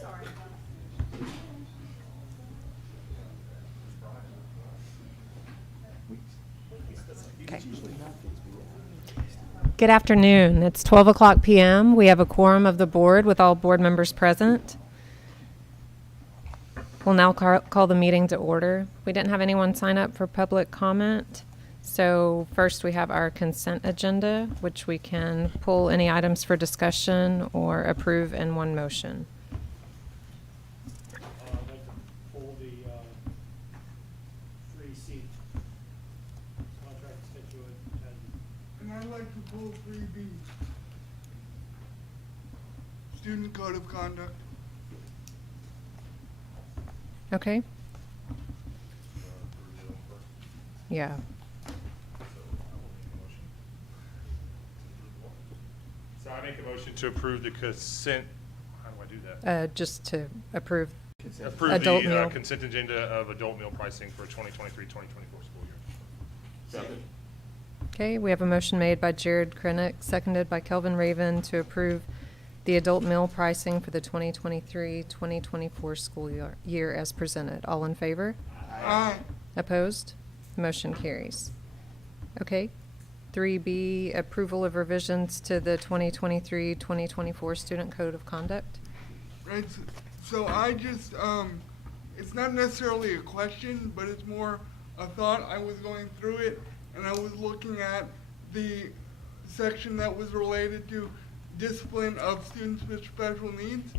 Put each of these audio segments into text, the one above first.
sorry. Okay. Good afternoon. It's 12 o'clock p.m. We have a quorum of the board with all board members present. We'll now call the meeting to order. We didn't have anyone sign up for public comment. So first we have our consent agenda, which we can pull any items for discussion or approve in one motion. I'd like to pull the 3C contract schedule And I'd like to pull 3B, Student Code of Conduct. Okay? Yeah. So I make a motion to approve the consent, how do I do that? Just to approve. Approve Adult the meal. consent agenda of adult meal pricing for 2023-2024 school year. Second. Okay, we have a motion made by Jared Krennick, seconded by Kelvin Raven to approve the adult meal pricing for the 2023-2024 school year as presented. All in favor? Aye. Opposed? Motion carries. Okay. 3B, approval of revisions to the 2023-2024 Student Code of Conduct. Right, so I just, it's not necessarily a question, but it's more a thought. I was going through it, and I was looking at the section that was related to discipline of students with special needs,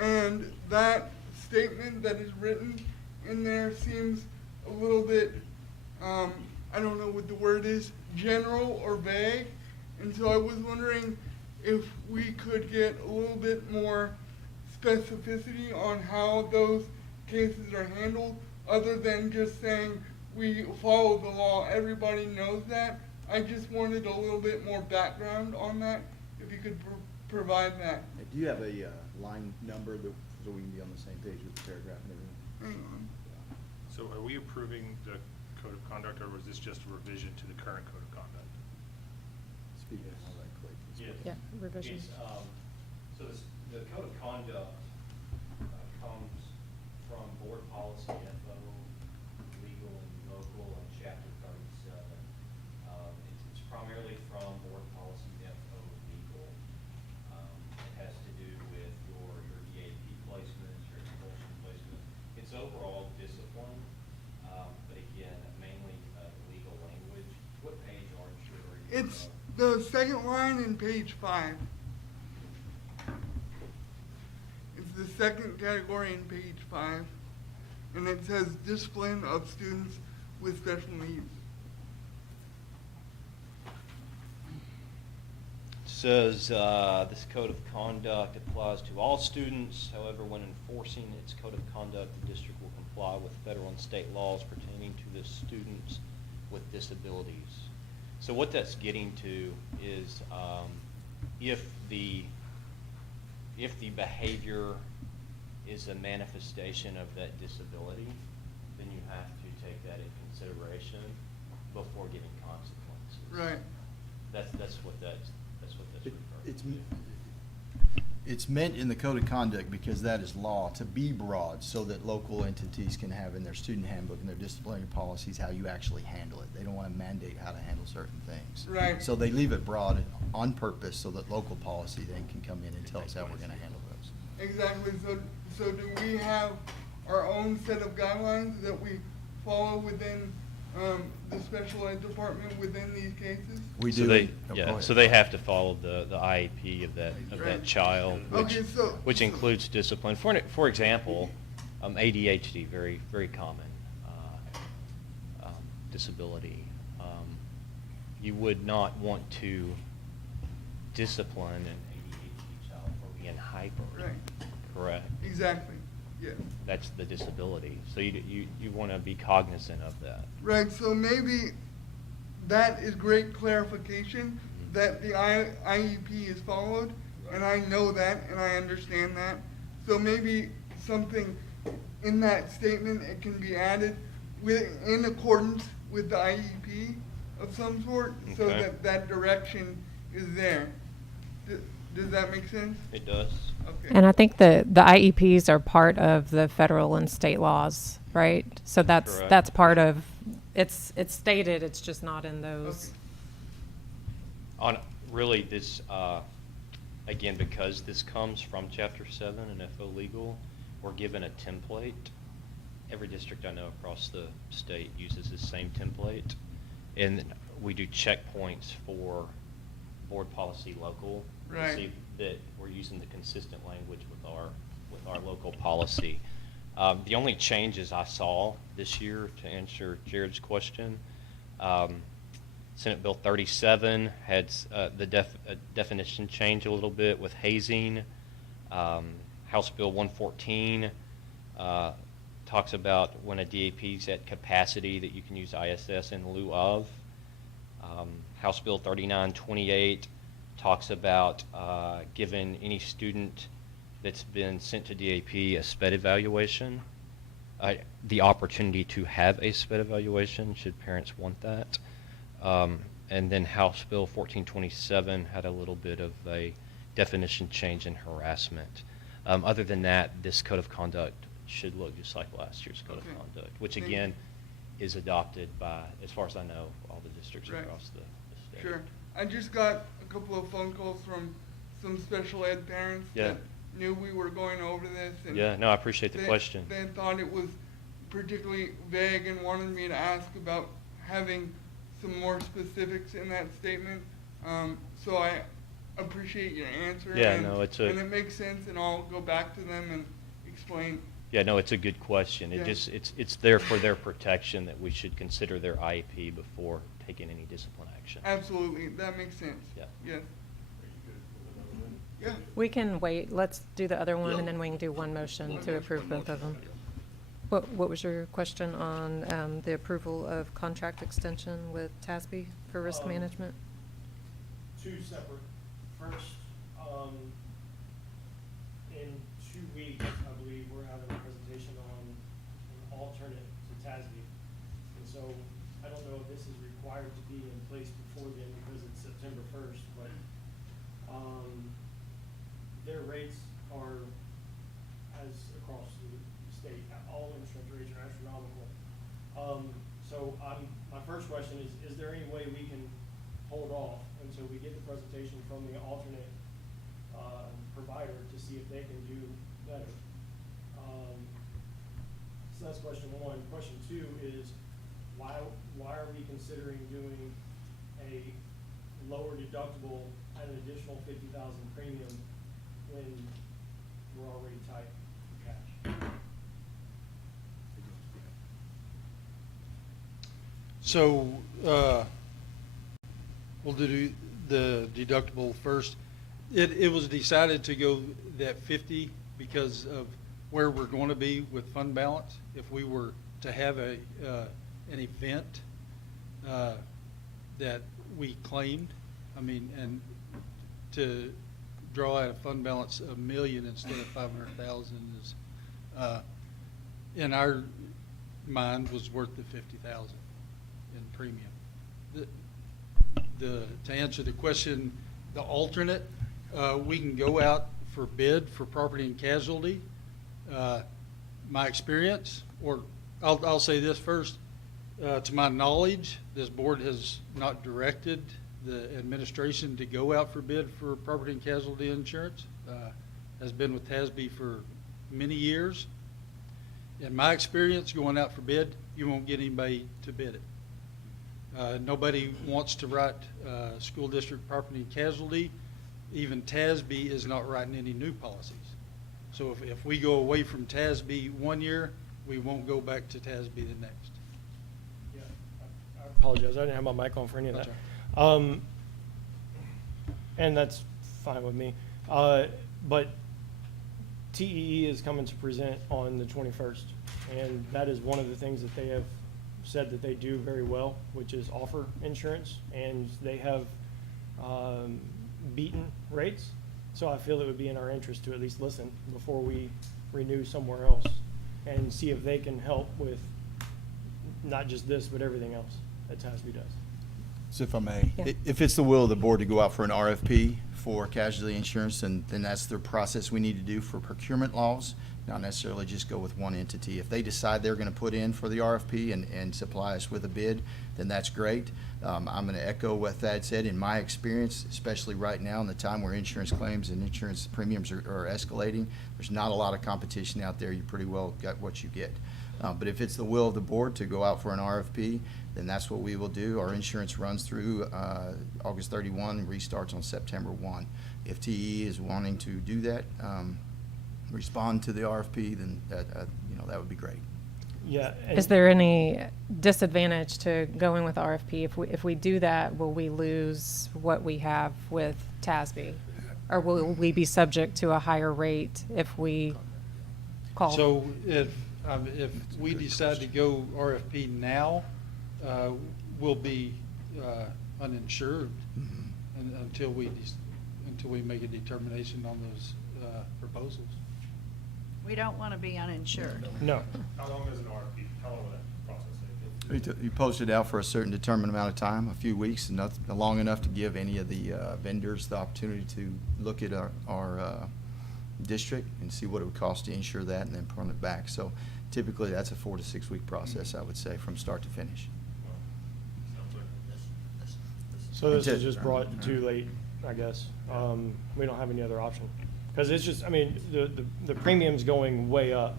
and that statement that is written in there seems a little bit, I don't know what the word is, general or vague, and so I was wondering if we could get a little bit more specificity on how those cases are handled, other than just saying we follow the law. Everybody knows that. I just wanted a little bit more background on that, if you could provide that. Do you have a line number so we can be on the same page with the paragraph and everything? Hang on. So are we approving the code of conduct, or was this just a revision to the current code of conduct? Speak of how that quick. Yes. Yeah, revision. So the code of conduct comes from board policy, FO, legal and local, and chapter 37. It's primarily from board policy, FO, legal. It has to do with your EAP placements, your expulsion placements. It's overall discipline, but again, mainly legal language. What page aren't you? It's the second line in page 5. It's the second category in page 5, and it says discipline of students with special needs. Says this code of conduct applies to all students. However, when enforcing its code of conduct, the district will comply with federal and state laws pertaining to the students with disabilities. So what that's getting to is if the behavior is a manifestation of that disability, then you have to take that in consideration before giving consequences. Right. That's what that's It's referring to. it's meant in the code of conduct, because that is law, to be broad so that local entities can have in their student handbook and their disciplinary policies how you actually handle it. They don't want to mandate how to handle certain things. Right. So they leave it broad on purpose so that local policy then can come in and tell us how we're going to handle those. Exactly. So do we have our own set of guidelines that we follow within the special ed department within these cases? We So do. they, Oh, go yeah, ahead. so they have to follow the IEP of that Right. child, Okay, which includes discipline. For example, ADHD, very, very common disability. You would not want to discipline an ADHD child for being hyper. Right. Correct. Exactly. Yeah. That's the disability. So you want to be cognizant of that. Right, so maybe that is great clarification, that the IEP is followed, and I know that, and I understand that. So maybe something in that statement, it can be added in accordance with the IEP of some sort, so Okay. that direction is there. Does that make sense? It does. Okay. And I think the IEPs are part of the federal and state laws, right? So Correct. that's part of, it's stated, it's just not in those. On, really, this, again, because this comes from Chapter 7 and FO Legal, we're given a template. Every district I know across the state uses this same template. And we do checkpoints for board policy local. To Right. see that we're using the consistent language with our local policy. The only changes I saw this year, to answer Jared's question, Senate Bill 37 had the definition change a little bit with hazing. House Bill 114 talks about when a DAP's at capacity that you can use ISS in lieu of. House Bill 3928 talks about giving any student that's been sent to DAP a SPED evaluation, the opportunity to have a SPED evaluation should parents want that. And then House Bill 1427 had a little bit of a definition change in harassment. Other than that, this code of conduct should look just like last year's code Okay. of conduct, which Thank again you. is adopted by, as far as I know, all the districts Right. across the state. Sure. I just got a couple of phone calls from some special ed parents Yeah. that knew we were going over this, and Yeah, no, I appreciate the they, question. they thought it was particularly vague and wanted me to ask about having some more specifics in that statement. So I appreciate your answer. Yeah, and, no, it's and it makes sense, and I'll go back to them and explain. Yeah, no, it's a good question. It Yeah. just, it's there for their protection that we should consider their IEP before taking any discipline action. Absolutely, that makes sense. Yeah. Yes. Yeah. We can wait, let's do the other one, Yeah. and then we can do one motion to approve both of them. What was your question on the approval of contract extension with TASB for risk management? Two separate. First, in 2 weeks, I believe, we're having a presentation on an alternate to TASB. And so I don't know if this is required to be in place before then because it's September 1st, but their rates are, as across the state, all insurance rates are astronomical. So my first question is there any way we can hold off until we get the presentation from the alternate provider to see if they can do better? So that's question one. Question two is why are we considering doing a lower deductible at an additional $50,000 premium when we're already tight for cash? So, we'll do the deductible first. It was decided to go that 50 because of where we're going to be with fund balance. If we were to have an event that we claimed, and to draw out a fund balance of $1 million instead of $500,000 is, in our mind, was worth the $50,000 in premium. To answer the question, the alternate, we can go out for bid for property and casualty. My experience, or I'll say this first, to my knowledge, this board has not directed the administration to go out for bid for property and casualty insurance. Has been with TASB for many years. In my experience, going out for bid, you won't get anybody to bid it. Nobody wants to write school district property and casualty. Even TASB is not writing any new policies. So if we go away from TASB 1 year, we won't go back to TASB the next. Yeah, I apologize. I didn't have my mic on for any of That's that. And that's fine with me. But TEE is coming to present on the 21st, and that is one of the things that they have said that they do very well, which is offer insurance, and they have beaten rates. So I feel it would be in our interest to at least listen before we renew somewhere else and see if they can help with not just this, but everything else that TASB does. So if I may, Yeah. if it's the will of the board to go out for an RFP for casualty insurance, then that's the process we need to do for procurement laws, not necessarily just go with one entity. If they decide they're gonna put in for the RFP and supply us with a bid, then that's great. I'm gonna echo what Thad said. In my experience, especially right now in the time where insurance claims and insurance premiums are escalating, there's not a lot of competition out there. You pretty well got what you get. But if it's the will of the board to go out for an RFP, then that's what we will do. Our insurance runs through August 31, restarts on September 1. If TE is wanting to do that, respond to the RFP, then that would be great. Yeah. Is there any disadvantage to going with RFP? If we do that, will we lose what we have with TASB? Or will we be subject to a higher rate if we call? So if we decide to go RFP now, we'll be uninsured until we make a determination on those proposals. We don't want to be uninsured. No. How long is an RFP? How long will that process take? You post it out for a certain determined amount of time, a few weeks, long enough to give any of the vendors the opportunity to look at our district and see what it would cost to insure that and then run it back. So typically, that's a 4 to 6 week process, I would say, from start to finish. So this That's is it. just brought too late, I guess. We don't have any other option. Because it's just, I mean, the premium's going way up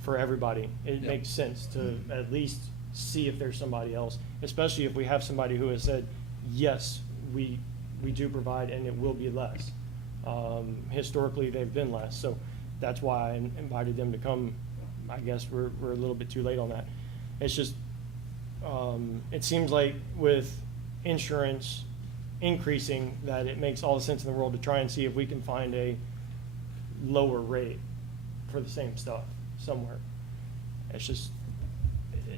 for everybody. It Yeah. makes sense to at least see if there's somebody else, especially if we have somebody who has said, yes, we do provide and it will be less. Historically, they've been less, so that's why I invited them to come. I guess we're a little bit too late on that. It's just, it seems like with insurance increasing, that it makes all the sense in the world to try and see if we can find a lower rate for the same stuff somewhere. It just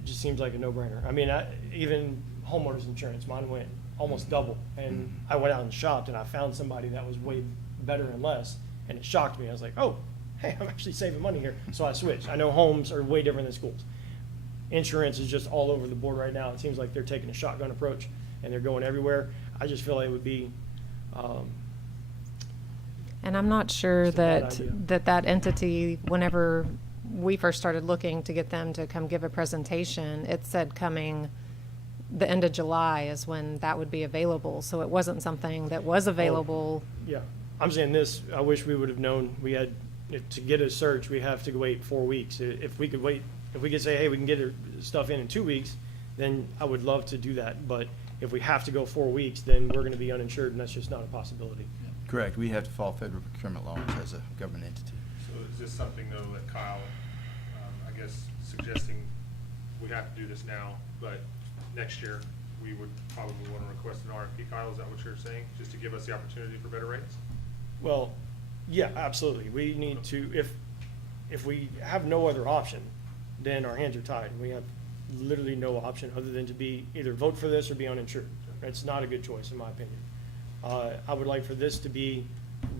seems like a no-brainer. I mean, even homeowners insurance, mine went almost double, and I went out and shopped, and I found somebody that was way better and less, and it shocked me. I was like, oh, hey, I'm actually saving money here. So I switched. I know homes are way different than schools. Insurance is just all over the board right now. It seems like they're taking a shotgun approach, and they're going everywhere. I just feel like it would be, And I'm not sure It's a bad idea. that entity, whenever we first started looking to get them to come give a presentation, it said coming the end of July is when that would be available. So it wasn't something that was available. yeah. I'm saying this, I wish we would have known we had, to get a search, we have to wait 4 weeks. If we could wait, if we could say, hey, we can get our stuff in 2 weeks, then I would love to do that. But if we have to go 4 weeks, then we're going to be uninsured, and that's just not a possibility. Correct. We have to follow federal procurement laws as a government entity. So is this something though that Kyle, I guess suggesting we have to do this now, but next year we would probably want to request an RFP, Kyle, is that what you're saying? Just to give us the opportunity for better rates? Well, yeah, absolutely. We need to, if we have no other option, then our hands are tied. We have literally no option other than to be, either vote for this or be uninsured. It's not a good choice, in my opinion. I would like for this to be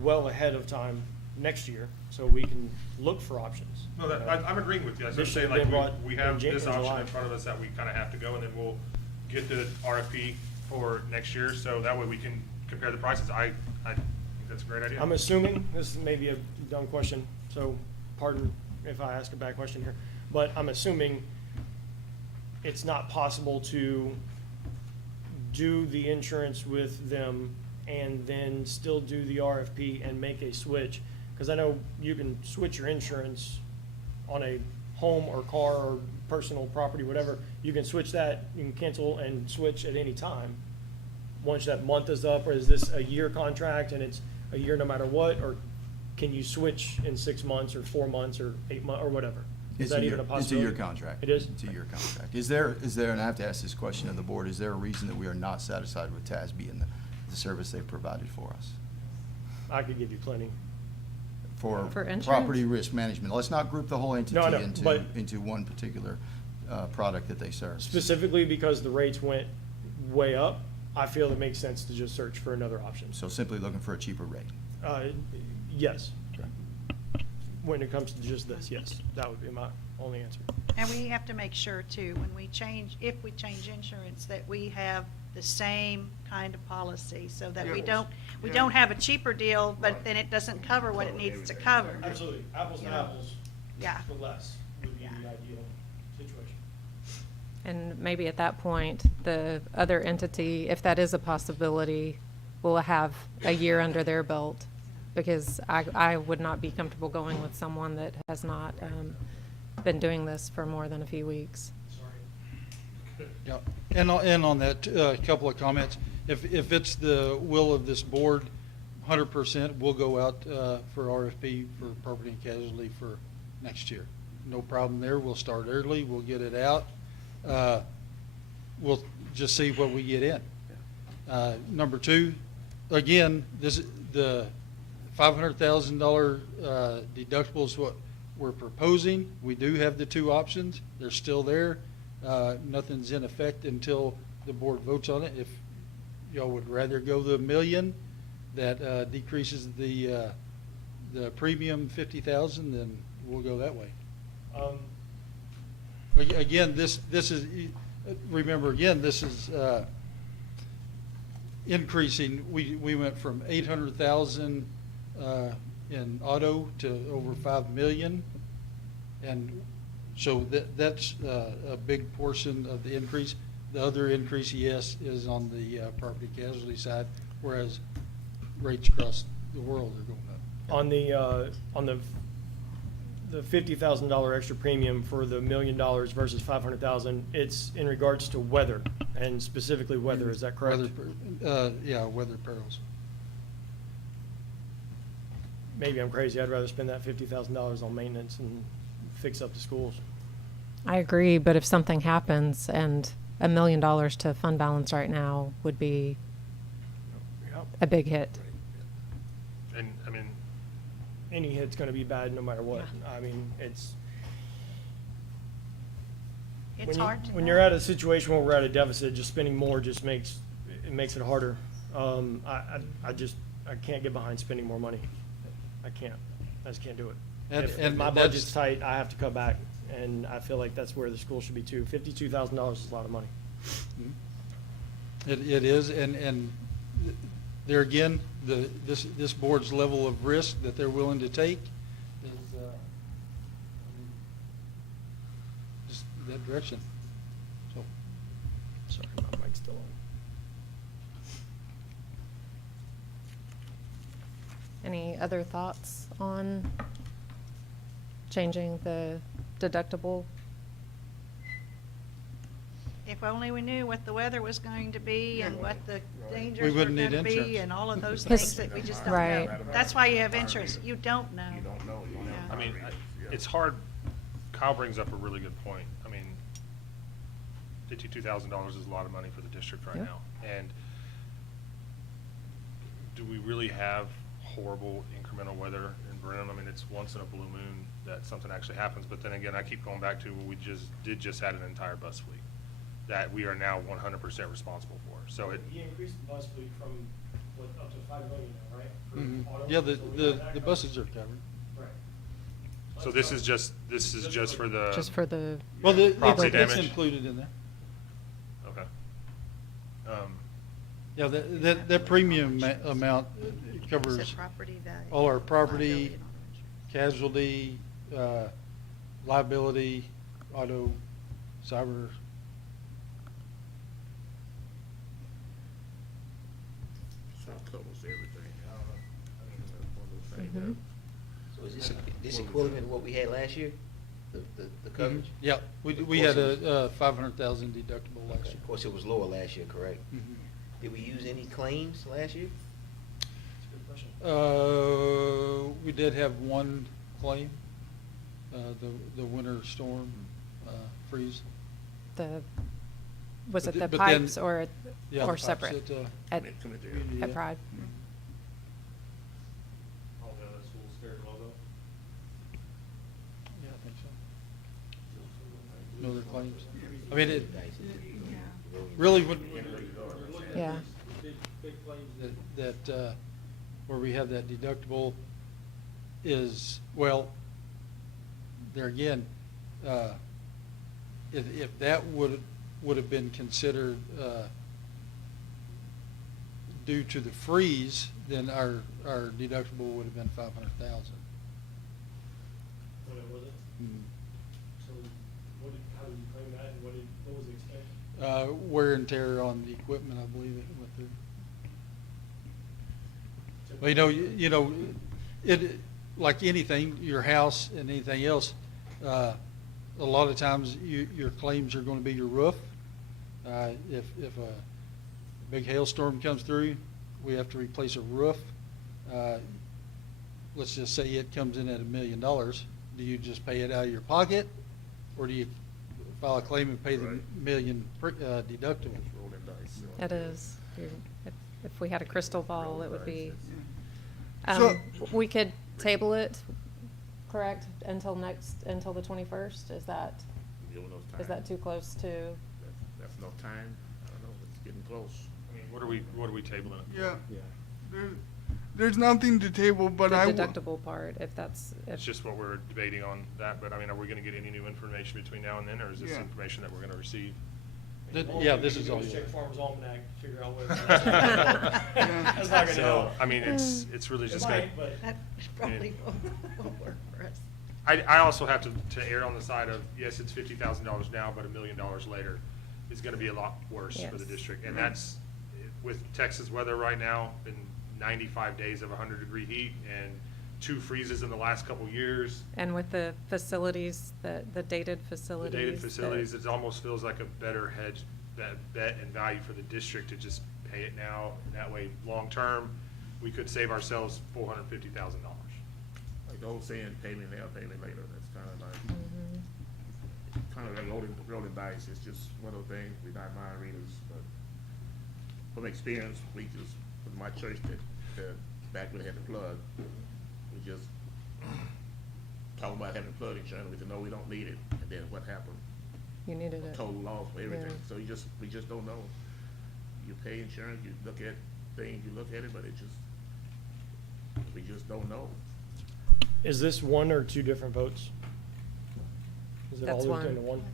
well ahead of time next year, so we can look for options. No, I'm agreeing with you. That's what I'm This should saying, have been like, brought we have in this July. option in front of us that we kind of have to go, and then we'll get the RFP for next year, so that way we can compare the prices. I think that's a great idea. I'm assuming, this may be a dumb question, so pardon if I ask a bad question here, but I'm assuming it's not possible to do the insurance with them and then still do the RFP and make a switch. Because I know you can switch your insurance on a home or car or personal property, whatever. You can switch that, you can cancel and switch at any time. Once that month is up, or is this a year contract and it's a year no matter what? Or can you switch in 6 months or 4 months or 8 months or whatever? Is that even a possibility? It's a year contract. It is? It's a year contract. Is there, and I have to ask this question of the board, is there a reason that we are not satisfied with TASB and the service they've provided for us? I could give you plenty. For insurance? property risk management. Let's not group the whole entity No, I know, but- into one particular product that they serve. Specifically because the rates went way up, I feel it makes sense to just search for another option. So simply looking for a cheaper rate. Yes. When it comes to just this, yes, that would be my only answer. And we have to make sure too, when we change, if we change insurance, that we have the same kind of policy so that we Yeah. don't, we Yeah. don't have a cheaper deal, but then it doesn't cover what it needs to cover. Absolutely, apples to Yeah. apples. Yeah. For less would be Yeah. the ideal situation. And maybe at that point, the other entity, if that is a possibility, will have a year under their belt. Because I would not be comfortable going with someone that has not been doing this for more than a few weeks. Sorry. Yeah, and on that, couple of comments. If it's the will of this board, 100%, we'll go out for RFP for property and casualty for next year. No problem there. We'll start early. We'll get it out. We'll just see what we get in. Number two, again, the $500,000 deductible is what we're proposing. We do have the two options. They're still there. Nothing's in effect until the board votes on it. If y'all would rather go the $1 million, that decreases the premium 50,000, then we'll go that way. Again, this is, remember, again, this is increasing. We went from 800,000 in auto to over 5 million. And so that's a big portion of the increase. The other increase, yes, is on the property casualty side, whereas rates across the world are going up. On the $50,000 extra premium for the $1 million versus 500,000, it's in regards to weather, and specifically weather, is that correct? Yeah, weather perils. Maybe I'm crazy, I'd rather spend that $50,000 on maintenance and fix up the schools. I agree, but if something happens, and $1 million to fund balance right now would be a big hit. And, I mean, Any hit's gonna be bad no matter what. I mean, it's. It's when you- hard to When know. you're at a situation where we're at a deficit, just spending more just makes it harder. I can't get behind spending more money. I can't. I just can't do it. If my that's- budget's tight, I have to cut back, and I feel like that's where the school should be too. $52,000 is a lot of money. It is, and there again, this board's level of risk that they're willing to take is just that direction. So, Sorry, my mic's still on. Any other thoughts on changing the deductible? If only we knew what the weather was going to be and what the dangers We were wouldn't going need to be insurance. and all of those His- things that we just don't Right. know. That's why you have insurance. You don't know. You don't know. You don't Yeah. I mean, it's hard. Kyle brings up a really good point. I mean, $52,000 is a lot of money for the district right Yep. now. And do we really have horrible incremental weather in Brenham? I mean, it's once in a blue moon that something actually happens. But then again, I keep going back to what we just add an entire bus fleet that we are now 100% responsible for. So it, He increased the bus fleet from, what, up to 5 million now, right? For mhm. auto? Yeah, So we have that the covered. buses are covered. Right. so this is just for the. Just for the, Well, Property it's damage? included in there. Okay. Yeah, that premium amount covers Said property value. all our property, Liability and all casualty, liability, auto, cyber. Almost everything. I mean, that's one of those things Mhm. that- So is this equivalent to what we had last year, the coverage? Yeah, we had a 500,000 deductible last year. Of course, it was lower last year, correct? Mhm. Did we use any claims last year? That's a good question. We did have one claim, the winter storm freeze. was it the But then- pipes or Yeah, the pipes separate? at, At community, at yeah. Pride? All the other schools fared well though? Yeah, I think so. No other claims. I mean, it really would. Yeah. Big claims that where we have that deductible is, well, there again, if that would have been considered due to the freeze, then our deductible would have been 500,000. What it wasn't? So how did you claim that, and what was the expense? Wear and tear on the equipment, I believe it went through. Well, it, like anything, your house and anything else, a lot of times your claims are going to be your roof. If a big hailstorm comes through, we have to replace a roof. Let's just say it comes in at $1 million. Do you just pay it out of your pocket, or do you file a claim and pay the Right. million deductible? It's rolling dice. It is. If we had a crystal ball, it would be. So- We could table it, correct, until the 21st? Is that Give enough time. too close to? That's enough time. I don't know, it's getting close. I mean, what are we tabling it? Yeah. There's nothing to table, but The I deductible part, if that's, It's just what we're debating on that, but I mean, are we gonna get any new information between now and then, or is this Yeah. information that we're gonna receive? Yeah, this is all. You can check Farmer's Almanac, to figure out what. Yeah. That's not gonna So, help. I mean, it's really It just gonna. might, but That probably won't work for us. I also have to err on the side of, yes, it's $50,000 now, but $1 million later is gonna be a lot worse for the Yes. district. And that's, with Texas weather right now, been 95 days of 100-degree heat and 2 freezes in the last couple years. and with the facilities, the dated The facilities. dated that- facilities, it almost feels like a better hedge, bet and value for the district to just pay it now. And that way, long-term, we could save ourselves $450,000. Like the old saying, pay me now, pay me later. That's kind of like, Mhm. kind of like rolling dice. It's just one of those things. We're not mind readers, but from experience, we just, with my church that back when they had the flood, we just talking about having flood insurance. We said, no, we don't need it. And then what happened? You needed it. Total loss for everything. Yeah. So we just don't know. You pay insurance, you look at things, you look at it, but we just don't know. Is this one or two different votes? Is it all That's looped into one. one?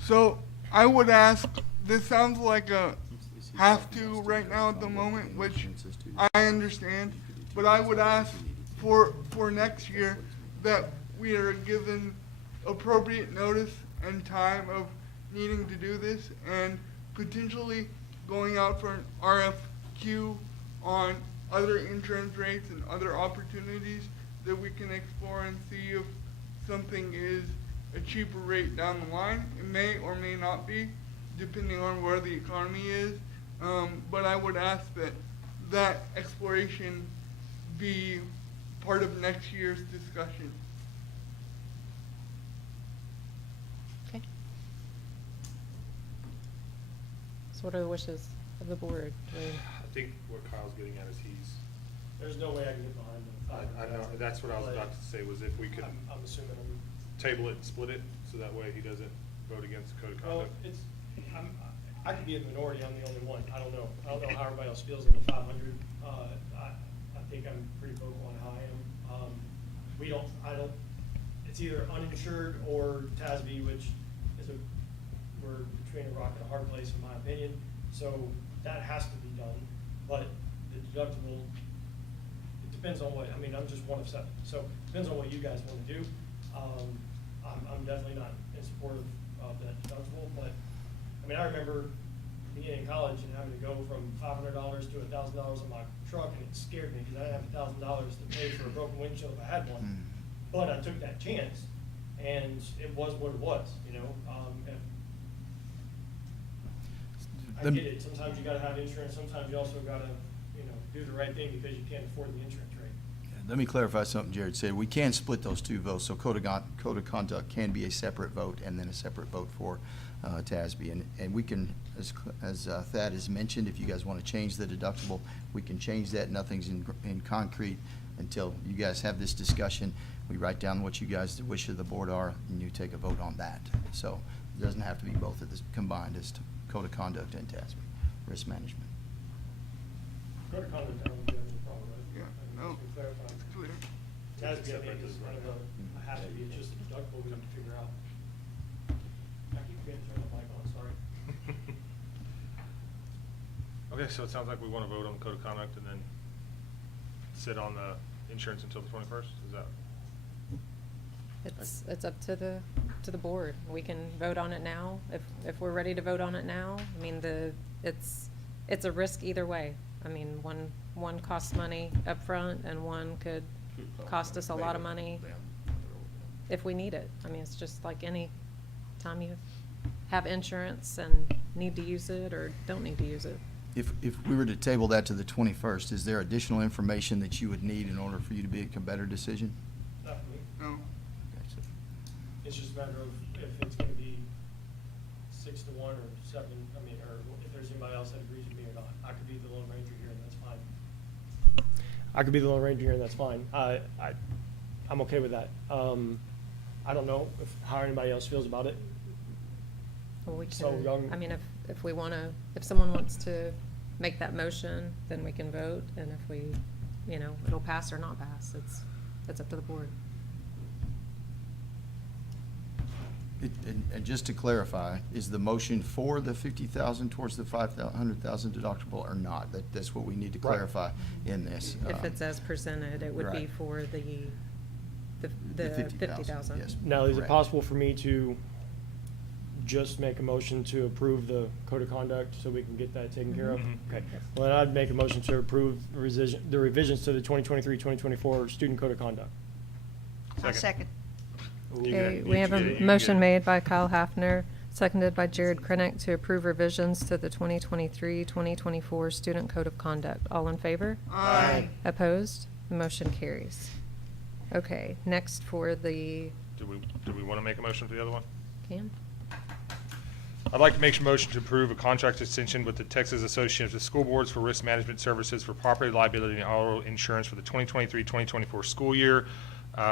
So I would ask, this sounds like a have to right now at the moment, which I understand, but I would ask for next year that we are given appropriate notice and time of needing to do this, and potentially going out for an RFQ on other insurance rates and other opportunities that we can explore and see if something is a cheaper rate down the line. It may or may not be, depending on where the economy is. But I would ask that exploration be part of next year's discussion. Okay. So what are the wishes of the board? I think what Kyle's getting at is There's no way I can get behind them. I know, that's what I was about to say, was if we could I'm assuming table it and split it, so that way he doesn't vote against the code of well, conduct. I could be in the minority, I'm the only one, I don't know how everybody else feels on the 500. I think I'm pretty vocal on how I am. It's either uninsured or TASB, which is we're between a rock and a hard place in my opinion, so that has to be done, but the deductible, it depends on what, I'm just one of 7, so it depends on what you guys want to do. I'm definitely not in support of that deductible, but, I remember being in college and having to go from $500 to $1,000 on my truck, and it scared me, because I didn't have $1,000 to pay for a broken windshield if I had one. But I took that chance, and it was what it was, and I get it, sometimes you gotta have insurance, sometimes you also gotta, do the right thing because you can't afford the insurance rate. Let me clarify something Jared said. We can split those two votes, so code of conduct can be a separate vote and then a separate vote for TASB. And we can, as Thad has mentioned, if you guys want to change the deductible, we can change that. Nothing's in concrete until you guys have this discussion. We write down what you guys, the wish of the board are, and you take a vote on that. So it doesn't have to be both of this combined as to code of conduct and TASB, risk management. Code of conduct, I don't think that's a problem, right? Yeah, no, Just to clarify. it's clear. TASB, I think, is kind of a have to be, it's just a deductible we have to figure out. I keep forgetting to turn the mic on, sorry. Okay, so it sounds like we want to vote on the code of conduct and then sit on the insurance until the 21st, is that? It's up to the board. We can vote on it now, if we're ready to vote on it now. I mean, it's a risk either way. I mean, one costs money upfront and one could cost us a lot of money if we need it. I mean, it's just like any time you have insurance and need to use it or don't need to use it. If we were to table that to the 21st, is there additional information that you would need in order for you to make a better decision? Not for me. No. Okay, so- It's just a matter of if it's gonna be 6-1 or 7, I mean, or if there's anybody else that agrees with me or not. I could be the Lone Ranger here and that's fine. I could be the Lone Ranger here and that's fine. I'm okay with that. I don't know how anybody else feels about it. Well, we So can, young- I mean, if we wanna, if someone wants to make that motion, then we can vote, and if we, it'll pass or not pass, it's up to the board. And just to clarify, is the motion for the 50,000 towards the 100,000 deductible or not? That's what we need to Right. clarify in this. If it's as presented, it would be Right. for the The 50,000. yes. Now, is it Correct. possible for me to just make a motion to approve the code of conduct so we can get that taken care of? Mhm. Okay. Well, then I'd make a motion to approve the revisions to the 2023-2024 student code of conduct. I'll second. Okay, You we have get it, a you get motion it. made by Kyle Hafner, seconded by Jared Krennick to approve revisions to the 2023-2024 Student Code of Conduct. All in favor? Aye. Opposed? The motion carries. Okay, next for the, Do we want to make a motion for the other one? Cam? I'd like to make a motion to approve a contract extension with the Texas Association of School Boards for Risk Management Services for property liability and auto insurance for the 2023-2024 school year,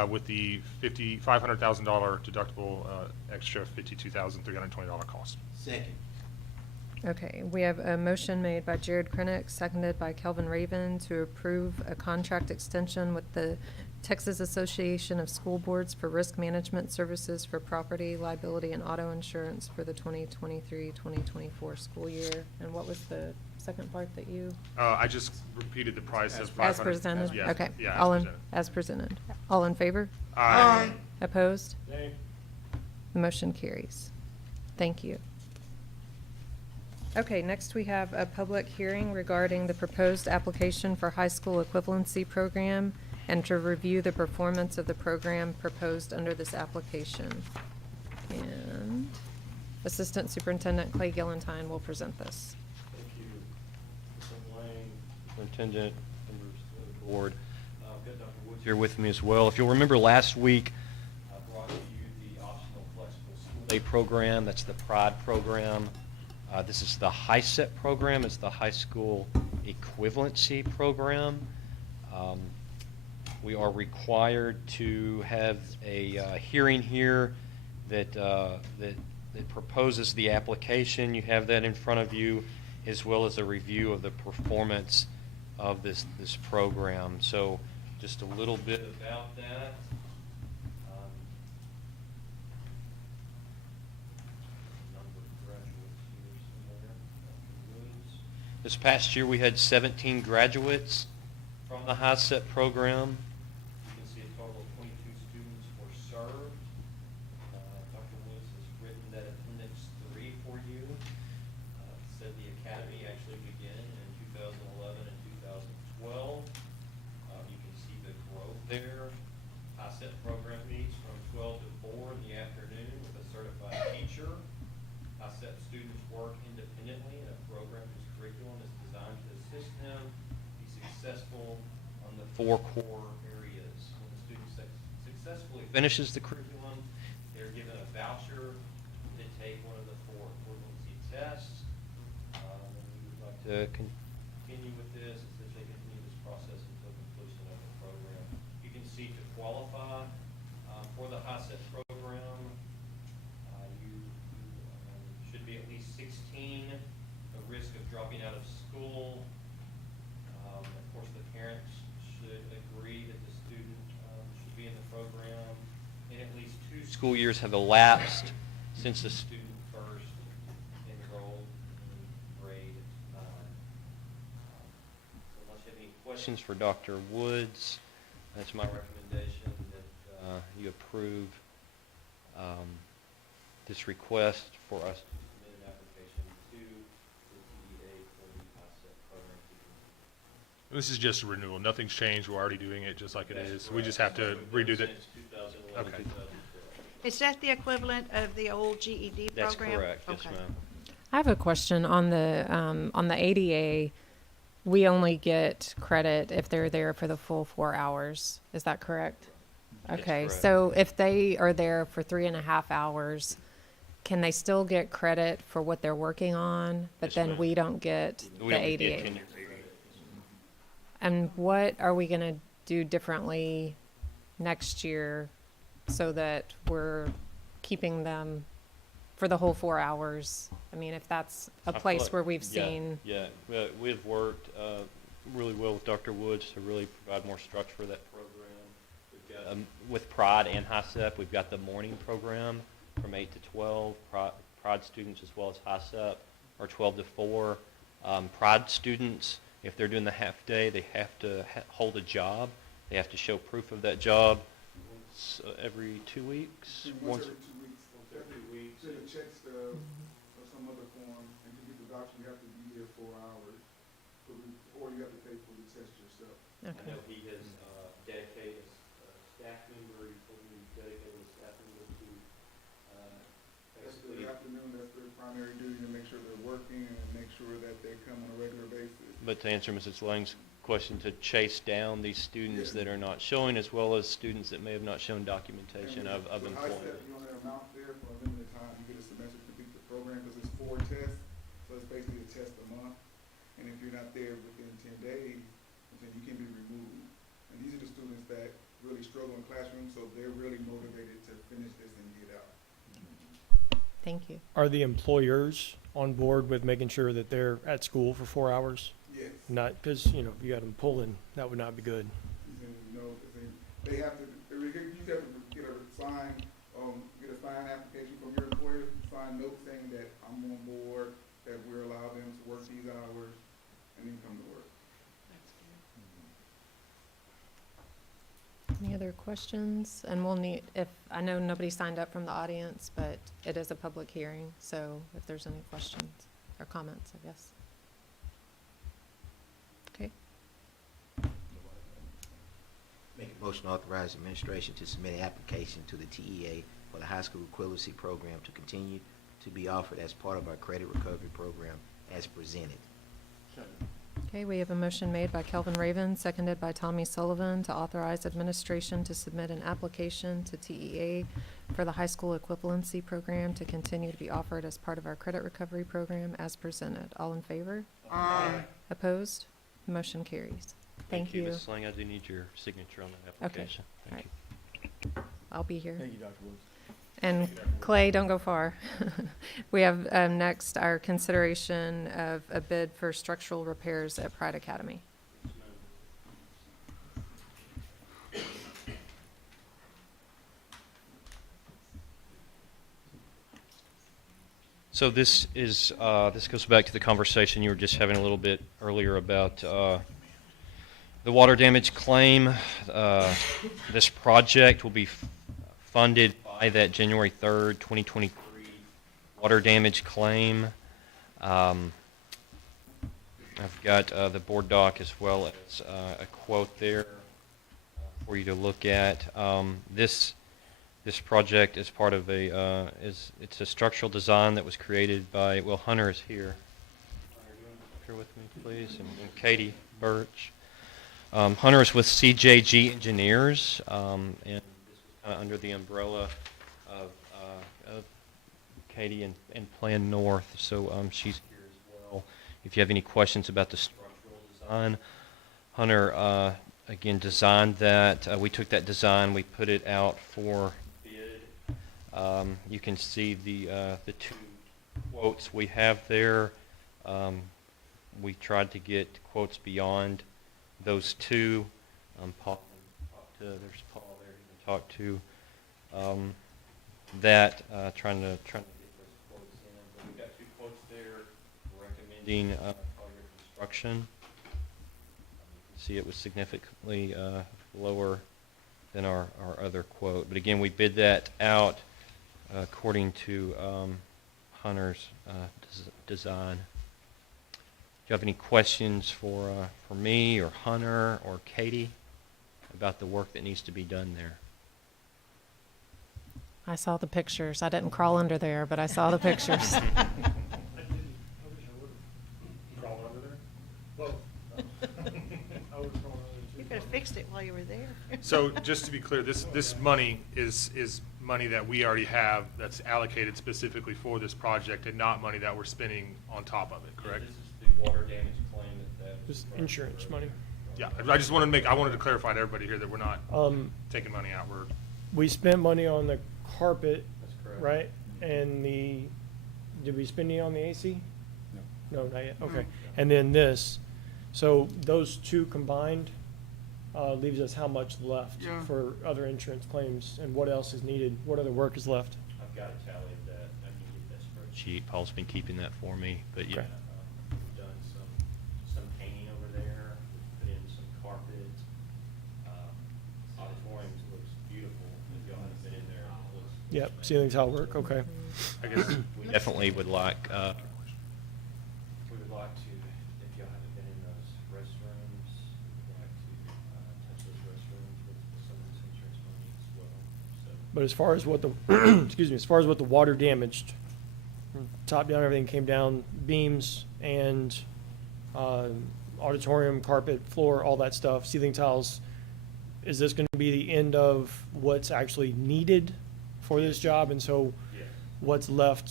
with the $500,000 deductible, extra $52,320 cost. Second. Okay, we have a motion made by Jared Krennick, seconded by Kelvin Raven to approve a contract extension with the Texas Association of School Boards for Risk Management Services for property, liability, and auto insurance for the 2023-2024 school year. And what was the second part that you? I just repeated the price of As 500. presented? Yeah, Okay. yeah, as All in, presented. as presented. All in favor? Aye. Opposed? Nay. The motion carries. Thank you. Okay, next we have a public hearing regarding the proposed application for high school equivalency program and to review the performance of the program proposed under this application. And Assistant Superintendent Clay Gillentine will present this. Thank you, Mr. Lane, Superintendent, members of the board. I've got Dr. Woods here with me as well. If you'll remember last week, I brought to you the optional flexible school day program. That's the PRIDE program. This is the HISEP program. It's the high school equivalency program. We are required to have a hearing here that proposes the application. You have that in front of you, as well as a review of the performance of this program. So just a little bit about that. Number of graduates here somewhere. Dr. Woods. This past year, we had 17 graduates from the HISEP program. You can see a total of 22 students were served. Dr. Woods has written that appendix 3 for you. Said the academy actually began in 2011 and 2012. You can see the growth there. HISEP program meets from 12 to 4 in the afternoon with a certified teacher. HISEP students work independently in a program whose curriculum is designed to assist them be successful on the 4 core areas. When the student successfully finishes the curriculum, they're given a voucher to take one of the 4 equivalency tests. We would like to continue with this, is that they continue this process until completion of the program. You can see to qualify for the HISEP program, you should be at least 16, the risk of dropping out of school. Of course, the parents should agree that the student should be in the program, and at least 2 school years have elapsed since the student first enrolled in grade 9. questions for Dr. Woods, that's my recommendation that you approve this request for us to submit an application to the TEA for the HiSET program to continue. This is just a renewal. Nothing's changed. We're already doing it just like it That's is. We correct. just have to We've done redo that. Since 2011, Okay. 2012. Is that the equivalent of the old GED That's program? correct, yes, Okay. ma'am. I have a question on the ADA. We only get credit if they're there for the full 4 hours. Is that correct? That's Okay, correct. so if they are there for 3.5 hours, can they still get credit for what they're working on, but Yes, then ma'am. we don't get We the don't get ADA? tenure credit. And what are we gonna do differently next year so that we're keeping them for the whole 4 hours? I mean, if that's a I feel place like- where we've yeah, seen, Yeah, we've worked really well with Dr. Woods to really provide more structure for that program. We've got, with Pride and HiSEP, we've got the morning program from 8 to 12. Pride students as well as HiSEP are 12 to 4. Pride students, if they're doing the half day, they have to hold a job. They have to show proof of that job once every 2 weeks. Once every 2 weeks. Once every 2 weeks. Send a check stub or some other form, and to get the doctor, you have to be there 4 hours. Or you have to pay for the test yourself. I okay. know he has dedicated a staff member, he told me he dedicated a staff member to That's basically. the afternoon, that's their primary duty, to make sure they're working and make sure that they come on a regular basis. But to answer Mrs. Lang's question, to chase down these students Yeah. that are not showing, as well as students that may have not shown documentation of With employment. HiSEP, you only have an amount there for a limited time. You get a semester to complete the program, because it's 4 tests, so it's basically a test a month. And if you're not there within 10 days, then you can be removed. And these are the students that really struggle in classrooms, so they're really motivated to finish this and get out. Thank you. Are the employers on board with making sure that they're at school for 4 hours? Yes. Not, because, you know, if you got them pulling, that would not be good. And, you know, they have to, you have to get a signed application from your employer, sign note saying that I'm on board, that we're allowing them to work these hours, and then come to work. Any other questions? And we'll need, if, I know nobody signed up from the audience, but it is a public hearing, so if there's any questions or comments, I guess. Okay, Make a motion to authorize administration to submit an application to the TEA for the high school equivalency program to continue to be offered as part of our credit recovery program as presented. okay, we have a motion made by Kelvin Raven, seconded by Tommy Sullivan to authorize administration to submit an application to TEA for the high school equivalency program to continue to be offered as part of our credit recovery program as presented. All in favor? Opposed? Motion carries. Thank you. Mrs. Lang, I do need your signature on that application. Thank you. I'll be here. Thank you, Dr. Woods. And Clay, don't go far. We have next our consideration of a bid for structural repairs at Pride Academy. So this is, this goes back to the conversation you were just having a little bit earlier about the water damage claim. This project will be funded by that January 3rd, 2023 water damage claim. I've got the board doc as well as a quote there for you to look at. This project is part of it's a structural design that was created by, well, Hunter is here. Hunter, you want to come here with me, please? And Katie Birch. Hunter is with CJG Engineers, and this was kind of under the umbrella of Katie and Plan North, so she's here as well. If you have any questions about the structural design, Hunter, again, designed that. We took that design, we put it out for bid. You can see the two quotes we have there. We tried to get quotes beyond those two. Paul, there's Paul there you can talk to. Trying to get those quotes in. But we've got two quotes there recommending Collier Construction. You can see it was significantly lower than our other quote. But again, we bid that out according to Hunter's design. Do you have any questions for me or Hunter or Katie about the work that needs to be done there? I saw the pictures. I didn't crawl under there, but I saw the pictures. I didn't, I wish I would've. Crawl under there? Well, I would've crawled under too. You could have fixed it while you were there. So just to be clear, this money is money that we already have that's allocated specifically for this project and not money that we're spending on top of it, correct? This is the water damage claim that Just insurance money. Yeah, I wanted to clarify to everybody here that we're not taking money out, We spent money on the carpet, That's correct. right? And did we spend any on the AC? No, not yet, okay. And then this, so those two combined leaves us how much left Yeah. for other insurance claims, and what else is needed? What other work is left? I've got a tally of that. I can get that spreadsheet. Paul's been keeping that for me, but yeah, Okay. we've done some painting over there. We've put in some carpet. Auditorium looks beautiful. If y'all haven't been in there, it looks. Yep, ceiling tile work, okay. I guess. We definitely would like, we would like to, if y'all haven't been in those restrooms, we'd like to touch those restrooms with some of this insurance money as well, so. But as far as what the, excuse me, as far as what the water damaged, from top down, everything came down, beams and auditorium, carpet, floor, all that stuff, ceiling tiles. Is this gonna be the end of what's actually needed for this job? And so Yes. what's left,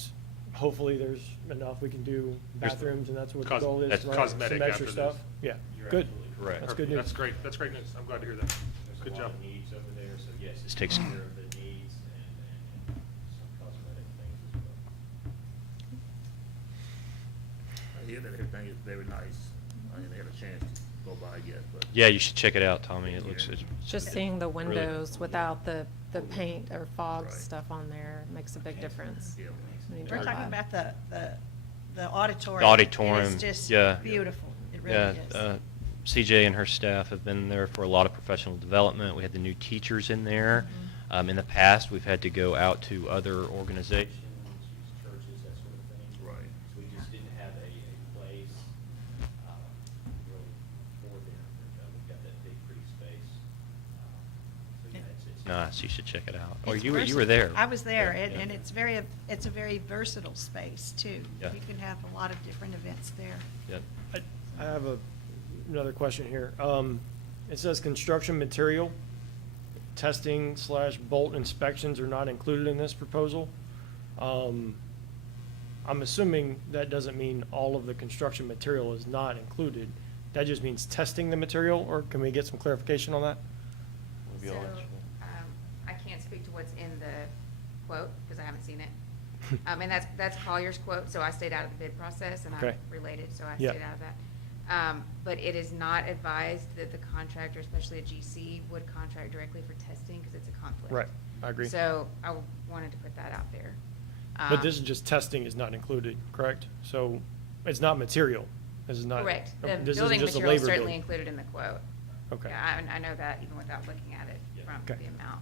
hopefully there's enough we can do There's bathrooms, and that's what the cos- goal is, that's right? cosmetic Some extra after stuff? this. Yeah, You're good. absolutely correct. That's good news. That's great news. I'm glad to hear that. There's Good a job. lot of needs over there, so yes, This it takes- takes care of the needs and some cosmetic things as well. I hear that everything is very nice. I didn't have a chance to go by yet, but. Yeah, you should check it out, Tommy. It looks, it's Just seeing the really- windows without the paint or fog Right. stuff on there makes a big difference. Yeah. when you We're drive talking by. about the auditorium. The auditorium, It is just yeah. beautiful. It Yeah, really is. CJ and her staff have been there for a lot of professional development. We had the new teachers in there. Mm-hmm. In the past, we've had to go out to other organizations, use churches, that sort of thing. Right. So we just didn't have a place really for them. We've got that big, pretty space. So yeah, it's nice. You should check it out. Or It's you were versatile. there. I was there, Yeah, and yeah. and it's a very versatile space, too. Yeah. You can have a lot of different events there. Yeah. I have another question here. It says construction material, testing / bolt inspections are not included in this proposal. I'm assuming that doesn't mean all of the construction material is not included. That just means testing the material, or can we get some clarification on that? Maybe So, I'll let you- I can't speak to what's in the quote, because I haven't seen it. And that's Collier's quote, so I stayed out of the bid process, and I'm Okay. related, so I Yeah. stayed out of that. But it is not advised that the contractor, especially a GC, would contract directly for testing, because it's a conflict. Right, I agree. So I wanted to put that out there. But this is just testing is not included, correct? So it's not material. This is not. Correct. The this isn't building just a material is labor certainly bill. included in the quote. Okay. Yeah, I know that even without looking at it from Okay. the amount.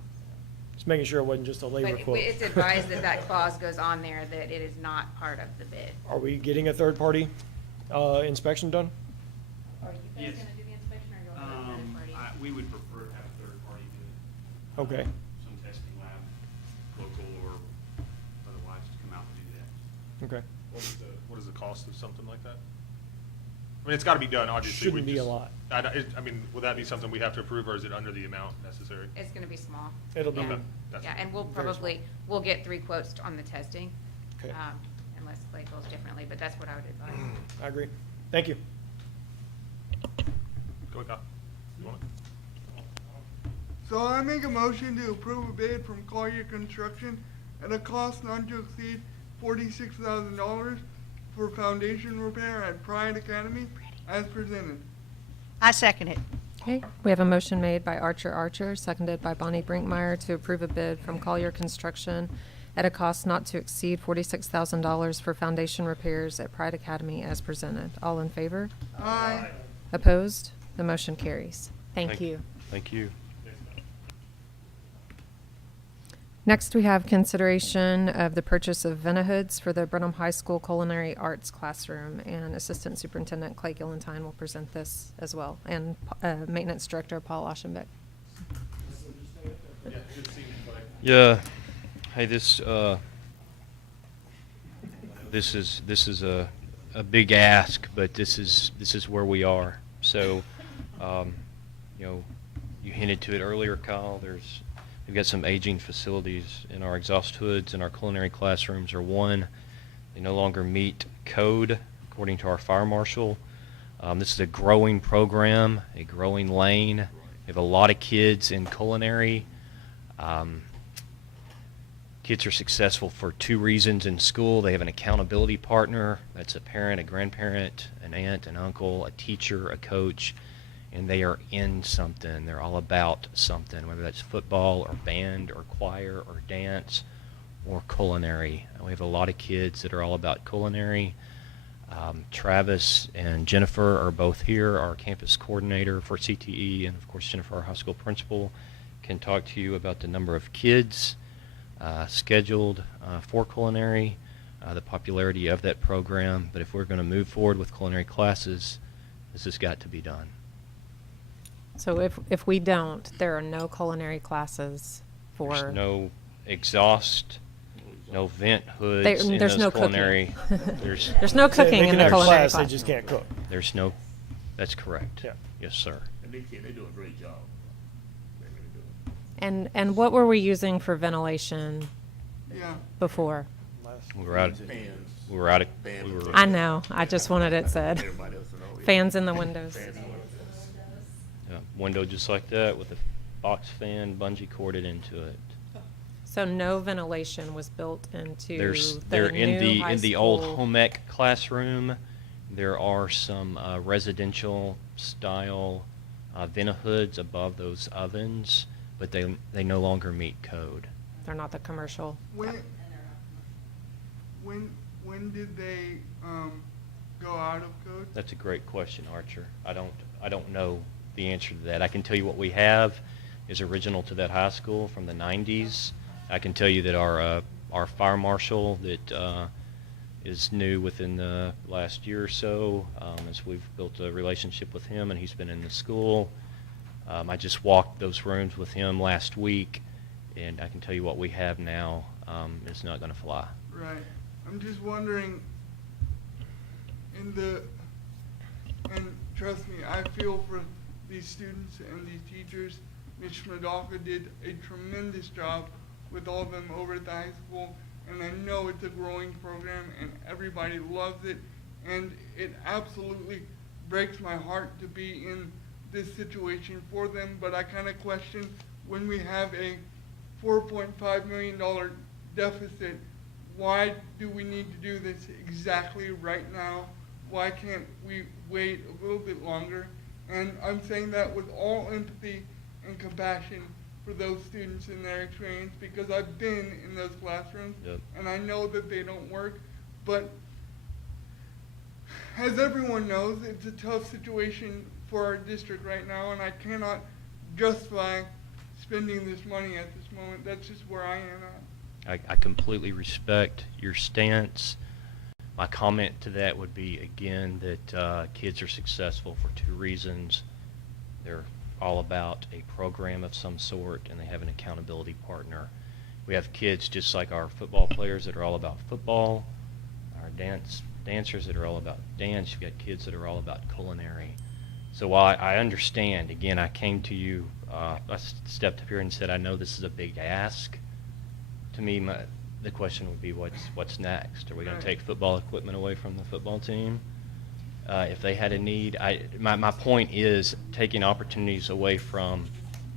Just making sure it wasn't just a labor But quote. it's advised that that clause goes on there, that it is not part of the bid. Are we getting a third-party inspection done? Are you Yes. guys gonna do the inspection, or going with a third party? We would prefer to have a third party do it. Okay. Some testing lab, local or otherwise, to come out and do that. Okay. What is the cost of something like that? I mean, it's got to be done, obviously. We Shouldn't be a just- lot. I mean, will that be something we have to approve, or is it under the amount necessary? It's gonna be small. It'll be Yeah. That's- Yeah, and we'll very small. probably, we'll get 3 quotes on the testing. Okay. Unless Clay feels differently, but that's what I would advise. I agree. Thank you. Go ahead, Kyle. You want it? So I make a motion to approve a bid from Collier Construction at a cost not to exceed $46,000 for foundation repair at Pride Academy as presented. I second it. Okay, we have a motion made by Archer, seconded by Bonnie Brinkmeyer to approve a bid from Collier Construction at a cost not to exceed $46,000 for foundation repairs at Pride Academy as presented. All in favor? Aye. Opposed? The motion carries. Thank you. Thank you. Next, we have consideration of the purchase of Venahoods for the Brenham High School Culinary Arts Classroom, and Assistant Superintendent Clay Gillentine will present this as well, and Maintenance Director Paul Aschenbeck. Yeah. Hey, this is a big ask, but this is where we are. So, you hinted to it earlier, Kyle. We've got some aging facilities in our exhaust hoods, and our culinary classrooms are one. They no longer meet code according to our fire marshal. This is a growing program, a growing lane. We have a lot of kids in culinary. Kids are successful for two reasons in school. They have an accountability partner. That's a parent, a grandparent, an aunt, an uncle, a teacher, a coach, and they are in something. They're all about something, whether that's football or band or choir or dance or culinary. We have a lot of kids that are all about culinary. Travis and Jennifer are both here. Our campus coordinator for CTE, and of course Jennifer, our high school principal, can talk to you about the number of kids scheduled for culinary, the popularity of that program. But if we're going to move forward with culinary classes, this has got to be done. So if we don't, there are no culinary classes for... There's no exhaust, no vent hoods There's in those no culinary. cooking. There's no cooking in the culinary class. They just can't cook. There's no, that's correct. Yeah. Yes, sir. And they do a great job. They really do. And what were we using for ventilation Yeah. before? We were out. Fans. We were out. Fans. We were. I know. I just wanted it said. Everybody else will know. Fans in the windows. Fans in the windows. Window just like that with a box fan bungee corded into it. So no ventilation was built into They're in new high the old school- home ec classroom. There are some residential style Venahoods above those ovens, but they no longer meet code. They're not the commercial. When did they go out of code? That's a great question, Archer. I don't know the answer to that. I can tell you what we have is original to that high school from the 90s. I can tell you that our fire marshal that is new within the last year or so, as we've built a relationship with him, and he's been in the school. I just walked those rooms with him last week, and I can tell you what we have now is not going to fly. Right. I'm just wondering, and trust me, I feel for these students and these teachers. Ms. Schmidalka did a tremendous job with all of them over at the high school, and I know it's a growing program and everybody loves it, and it absolutely breaks my heart to be in this situation for them, but I kind of question when we have a $4.5 million deficit, why do we need to do this exactly right now? Why can't we wait a little bit longer? And I'm saying that with all empathy and compassion for those students and their experience, because I've been in those classrooms, Yep. and I know that they don't work, but as everyone knows, it's a tough situation for our district right now, and I cannot justify spending this money at this moment. That's just where I am at. I completely respect your stance. My comment to that would be, again, that kids are successful for two reasons. They're all about a program of some sort, and they have an accountability partner. We have kids just like our football players that are all about football, our dancers that are all about dance. You've got kids that are all about culinary. So while I understand, again, I came to you, I stepped up here and said, I know this is a big ask. To me, the question would be, what's next? Are we going to take football equipment away from the football team? If they had a need, my point is taking opportunities away from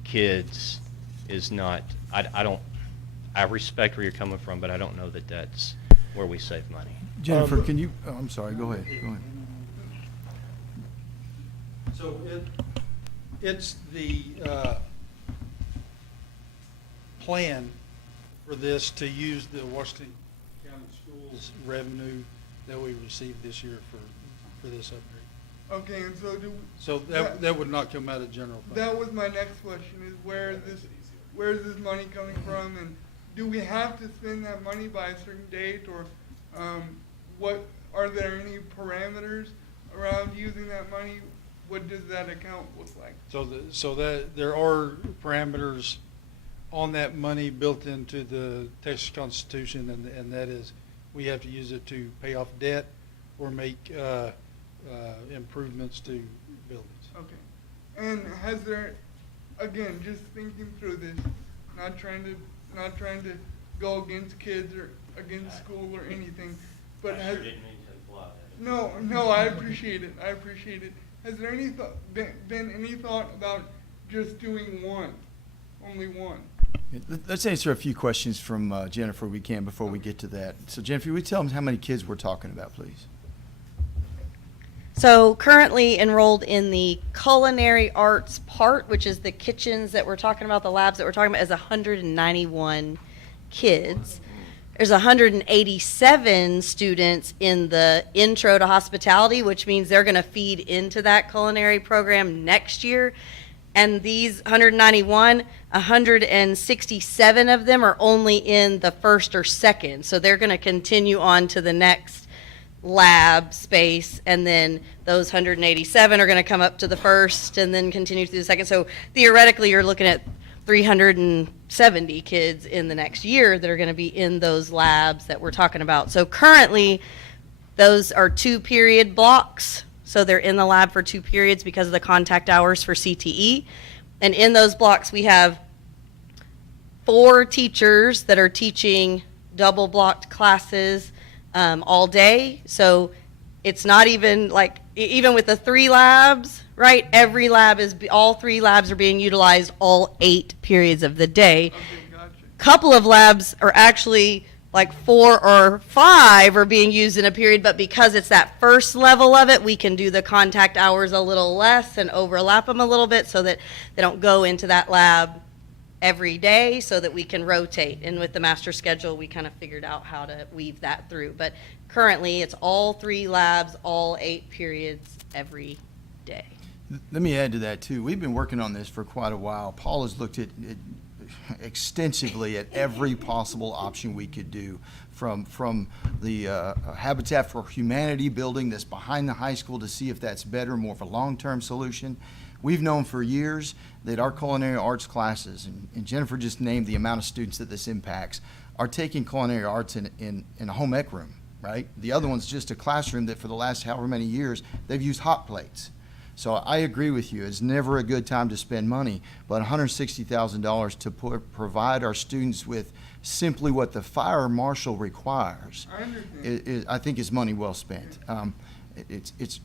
kids is not. I respect where you're coming from, but I don't know that that's where we save money. Jennifer, can you? Oh, I'm sorry. Go ahead. Go ahead. So it's the plan for this to use the Washington County Schools revenue that we received this year for this upgrade. Okay, and so do. So that would not come out of general fund. That was my next question, is where is this money coming from, and do we have to spend that money by a certain date, or, are there any parameters around using that money? What does that account look like? So that there are parameters on that money built into the Texas Constitution, and that is, we have to use it to pay off debt or make improvements to buildings. Okay, and has there, again, just thinking through this, not trying to go against kids or against school or anything, but I has. sure didn't mean to imply that. No, I appreciate it. Has there been any thought about just doing one, only one? Let's answer a few questions from Jennifer, we can, before we get to that. So Jennifer, will you tell them how many kids we're talking about, please? So currently enrolled in the culinary arts part, which is the kitchens that we're talking about, the labs that we're talking about, is 191 kids. There's 187 students in the intro to hospitality, which means they're going to feed into that culinary program next year. And these 191, 167 of them are only in the first or second. So they're going to continue on to the next lab space, and then those 187 are going to come up to the first and then continue through the second. So theoretically, you're looking at 370 kids in the next year that are going to be in those labs that we're talking about. So currently, those are 2-period blocks. So they're in the lab for 2 periods because of the contact hours for CTE. And in those blocks, we have 4 teachers that are teaching double-blocked classes all day. So it's not even like, even with the 3 labs, right? Every lab all 3 labs are being utilized all 8 periods of the day. Okay, gotcha. Couple of labs are actually like 4 or 5 are being used in a period, but because it's that first level of it, we can do the contact hours a little less and overlap them a little bit so that they don't go into that lab every day, so that we can rotate. And with the master schedule, we kind of figured out how to weave that through. But currently, it's all 3 labs, all 8 periods every day. Let me add to that, too. We've been working on this for quite a while. Paul has looked at it extensively at every possible option we could do, from the Habitat for Humanity building that's behind the high school to see if that's better, more of a long-term solution. We've known for years that our culinary arts classes, and Jennifer just named the amount of students that this impacts, are taking culinary arts in a home ec room, right? The other one's just a classroom that for the last however many years, they've used hot plates. So I agree with you. It's never a good time to spend money, but $160,000 to provide our students with simply what the fire marshal requires, I understand. I think is money well spent. It's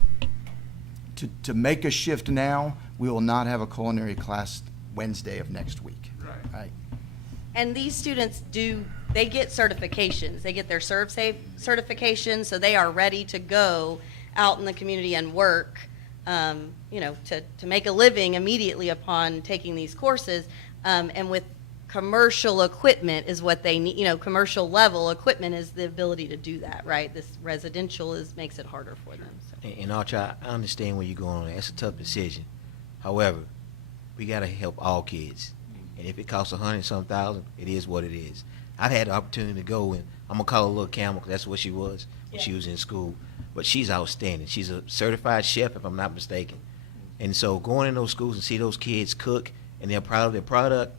to make a shift now. We will not have a culinary class Wednesday of next week. Right. And these students they get certifications. They get their ServSafe certification, so they are ready to go out in the community and work, to make a living immediately upon taking these courses. And with commercial equipment is what they need, commercial level equipment is the ability to do that, right? This residential makes it harder for them. So. And Archer, I understand where you're going on that. It's a tough decision. However, we got to help all kids. And if it costs $100-some thousand, it is what it is. I've had the opportunity to go, and I'm going to call her Little Camel because that's what she was when she was in school. But she's outstanding. She's a certified chef, if I'm not mistaken. And so going in those schools and see those kids cook and they're proud of their product,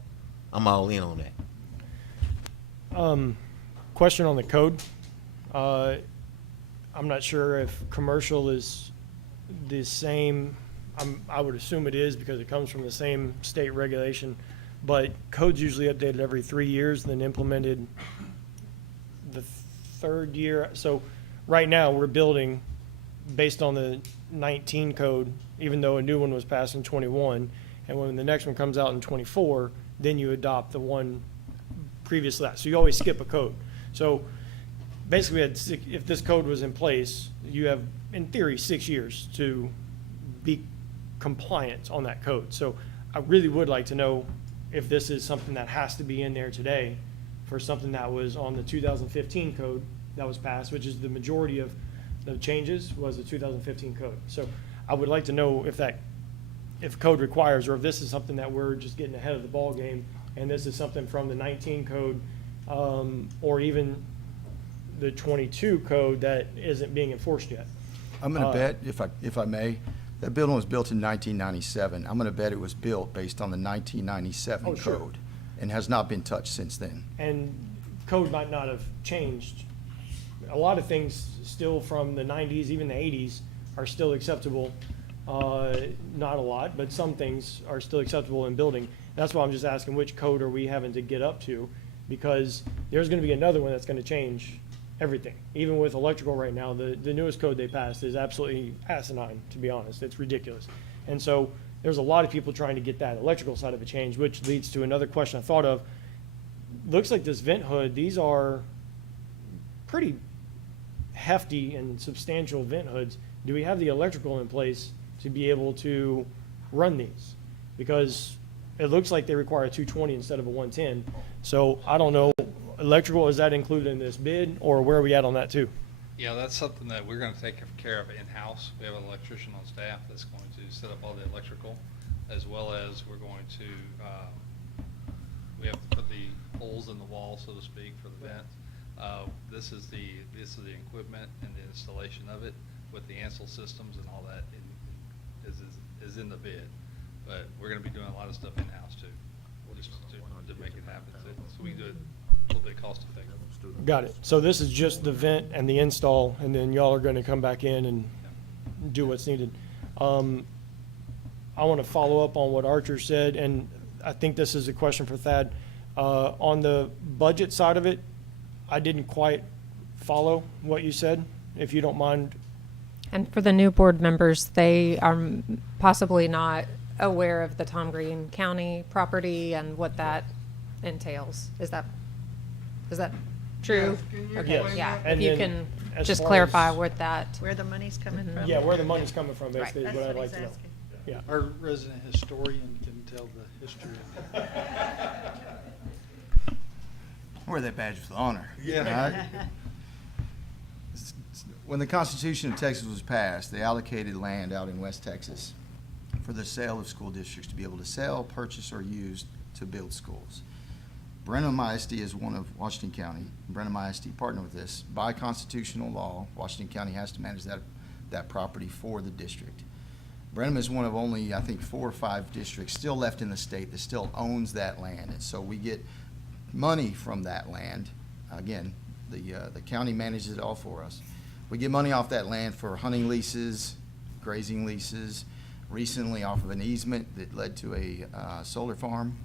I'm all in on that. Question on the code. I'm not sure if commercial is the same. I would assume it is because it comes from the same state regulation, but code's usually updated every 3 years, then implemented the 3rd year. So right now we're building based on the 19 code, even though a new one was passed in 21, and when the next one comes out in 24, then you adopt the one previous to that. So you always skip a code. So basically, if this code was in place, you have, in theory, 6 years to be compliant on that code. So I really would like to know if this is something that has to be in there today for something that was on the 2015 code that was passed, which is the majority of the changes was the 2015 code. So I would like to know if code requires, or if this is something that we're just getting ahead of the ball game, and this is something from the 19 code, or even the 22 code that isn't being enforced yet. I'm gonna bet, if I may, that building was built in 1997. I'm gonna bet it was built based on the 1997 Oh, sure. code and has not been touched since then. And code might not have changed. A lot of things still from the 90s, even the 80s, are still acceptable. Not a lot, but some things are still acceptable in building. That's why I'm just asking, which code are we having to get up to? Because there's gonna be another one that's gonna change everything. Even with electrical right now, the newest code they passed is absolutely asinine, to be honest. It's ridiculous. And so there's a lot of people trying to get that electrical side of it changed, which leads to another question I thought of. Looks like this vent hood, these are pretty hefty and substantial vent hoods. Do we have the electrical in place to be able to run these? Because it looks like they require a 220 instead of a 110. So I don't know, electrical, is that included in this bid, or where are we at on that too? Yeah, that's something that we're gonna take care of in-house. We have an electrician on staff that's going to set up all the electrical, as well as we're going to, we have to put the holes in the wall, so to speak, for the vent. This is the equipment and the installation of it with the Ansel systems and all that is in the bid. But we're gonna be doing a lot of stuff in-house too, just to make it happen, so we can do it a little bit cost effective. Got it. So this is just the vent and the install, and then y'all are gonna come back in and do what's needed. I wanna follow up on what Archer said, and I think this is a question for Thad. On the budget side of it, I didn't quite follow what you said, if you don't mind. And for the new board members, they are possibly not aware of the Tom Green County property and what that entails. Is that true? Yes, can you Okay, explain yeah, that? if And you then can as just far clarify as- what that, Where the money's coming from? Yeah, where the money's coming from, basically, That's is what I'd what like he's to know. asking. Yeah. Our resident historian can tell the history of it. Wear that badge with honor. Yeah. Right? When the Constitution of Texas was passed, they allocated land out in West Texas for the sale of school districts to be able to sell, purchase, or use to build schools. Brenham ISD is one of Washington County. Brenham ISD partnered with this. By constitutional law, Washington County has to manage that property for the district. Brenham is one of only, I think, 4 or 5 districts still left in the state that still owns that land. And so we get money from that land. Again, the county manages it all for us. We get money off that land for hunting leases, grazing leases, recently off of an easement that led to a solar farm.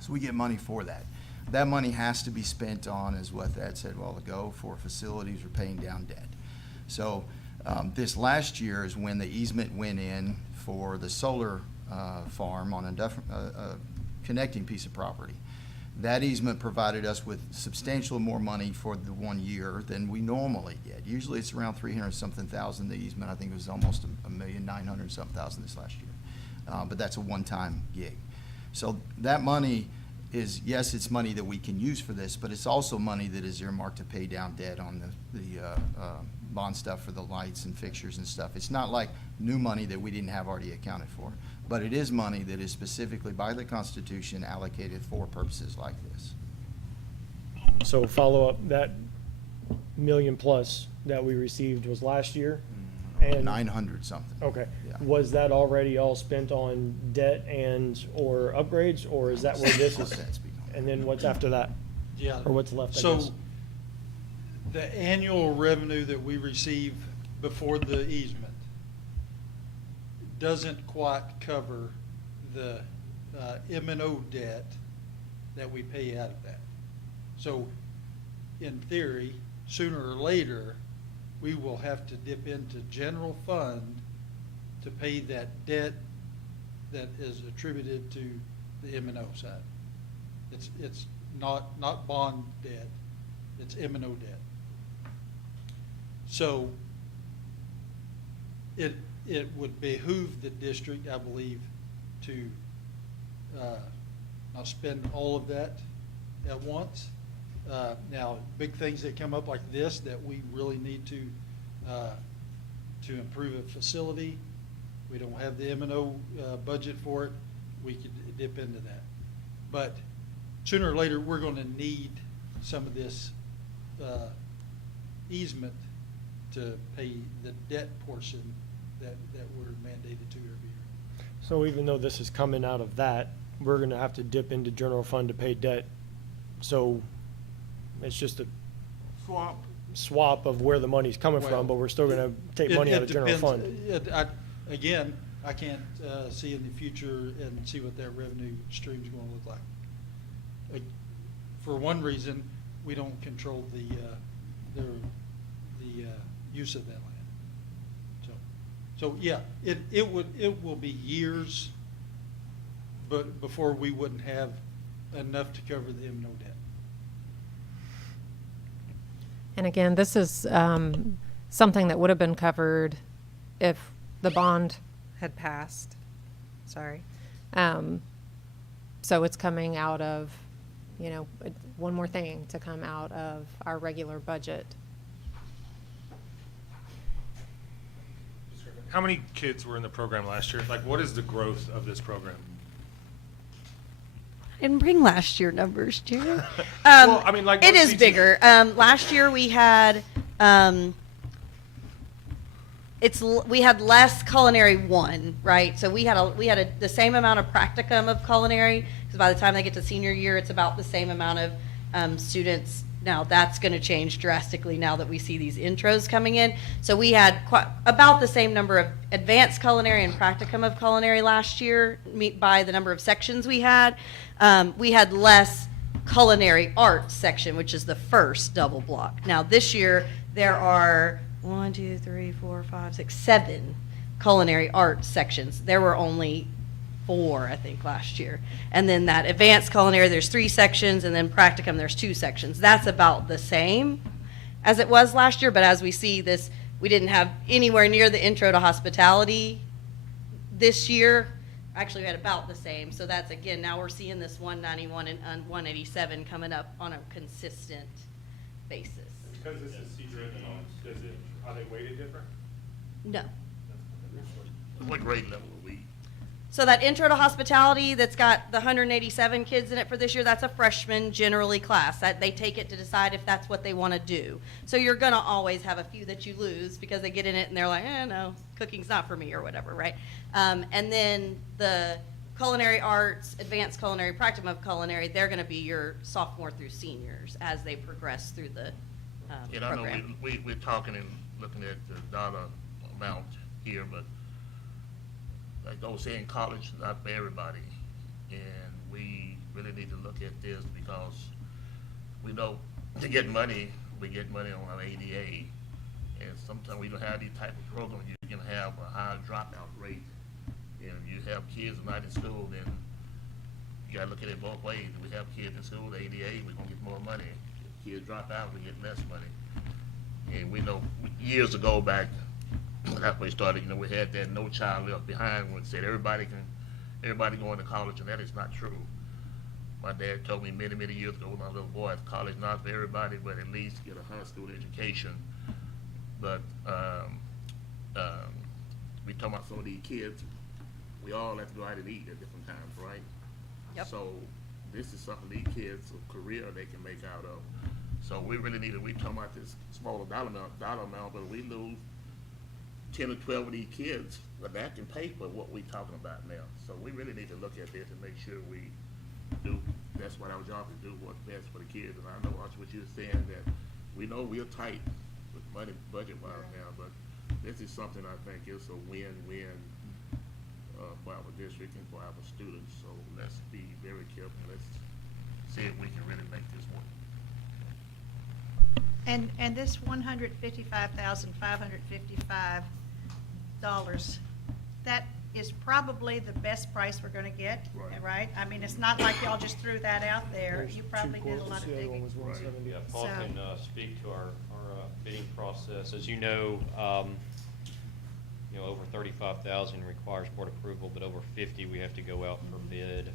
So we get money for that. That money has to be spent on, as what Thad said a while ago, for facilities or paying down debt. So this last year is when the easement went in for the solar farm on a connecting piece of property. That easement provided us with substantially more money for the 1 year than we normally get. Usually it's around 300-something thousand, the easement. I think it was almost $1,900,000-something this last year. But that's a one-time gig. So that money is, yes, it's money that we can use for this, but it's also money that is earmarked to pay down debt on the bond stuff for the lights and fixtures and stuff. It's not like new money that we didn't have already accounted for, but it is money that is specifically by the Constitution allocated for purposes like this. So follow up, that million plus that we received was last year? And 900 something. Okay. Yeah. Was that already all spent on debt and or upgrades, or is that where this is? That's been- And then what's after that? Yeah. Or what's left, I So, guess? the annual revenue that we receive before the easement doesn't quite cover the M&O debt that we pay out of that. So, in theory, sooner or later, we will have to dip into general fund to pay that debt that is attributed to the M&O side. It's not bond debt, it's M&O debt. So it would behoove the district, I believe, to not spend all of that at once. Now, big things that come up like this that we really need to improve a facility, we don't have the M&O budget for it, we could dip into that. But sooner or later, we're going to need some of this easement to pay the debt portion that we're mandated to every year. So even though this is coming out of that, we're gonna have to dip into general fund to pay debt. So it's just a swap of where the money's coming Well, from, but we're still gonna take money out of general fund. Again, I can't see in the future and see what that revenue stream's going to look like. For one reason, we don't control the use of that land. So yeah, it will be years, but before we wouldn't have enough to cover the M&O debt. And again, this is something that would have been covered if the bond had passed. Sorry. So it's coming out of, one more thing to come out of our regular budget. How many kids were in the program last year? Like, what is the growth of this program? Didn't bring last year numbers, Jared. Well, I mean, like, it what is CT bigger. Last year we had we had less culinary 1, right? So we had the same amount of practicum of culinary, because by the time they get to senior year, it's about the same amount of students. Now that's going to change drastically now that we see these intros coming in. So we had about the same number of advanced culinary and practicum of culinary last year by the number of sections we had. We had less culinary arts section, which is the first double block. Now this year there are 1, 2, 3, 4, 5, 6, 7 culinary arts sections. There were only 4, I think, last year. And then that advanced culinary, there's 3 sections, and then practicum, there's 2 sections. That's about the same as it was last year, but as we see this, we didn't have anywhere near the intro to hospitality this year. Actually, we had about the same. So that's, again, now we're seeing this 191 and 187 coming up on a consistent basis. Because this is CT, are they weighted different? No. What grade level are we? So that intro to hospitality that's got the 187 kids in it for this year, that's a freshman generally class. They take it to decide if that's what they want to do. So you're going to always have a few that you lose because they get in it and they're like, no, cooking's not for me or whatever, right? And then the culinary arts, advanced culinary, practicum of culinary, they're going to be your sophomore through seniors as they progress through the And I know program. we're talking and looking at the dollar amount here, but like I was saying, college is not for everybody. And we really need to look at this because we know to get money, we get money on our ADA. And sometimes we don't have these type of programs, you can have a high dropout rate. And if you have kids not in school, then you gotta look at it both ways. If we have kids in school, the ADA, we're gonna get more money. If kids drop out, we get less money. And we know years ago back, that's when we started, we had that No Child Left Behind when it said everybody going to college, and that is not true. My dad told me many, many years ago when I was a little boy, college not for everybody, but at least get a high school education. But we talking about some of these kids, we all have to go out and eat at different times, right? Yep. So this is something these kids, a career they can make out of. So we really need to, we talking about this smaller dollar amount, but we lose 10 or 12 of these kids, but that can pay for what we're talking about now. So we really need to look at this and make sure we do, that's what our job is, do what's best for the kids. And I know what you're saying, that we know we're tight with money budget-wise now, but this is something I think is a win-win for our district and for our students. So let's be very careful. Let's see if we can really make this work. And this $155,555, that is probably the best price we're gonna get, right? I mean, it's not like y'all just threw that out there. You probably did a lot of digging. Yeah, Paul can speak to our bidding process. As you know, over 35,000 requires board approval, but over 50 we have to go out for bid.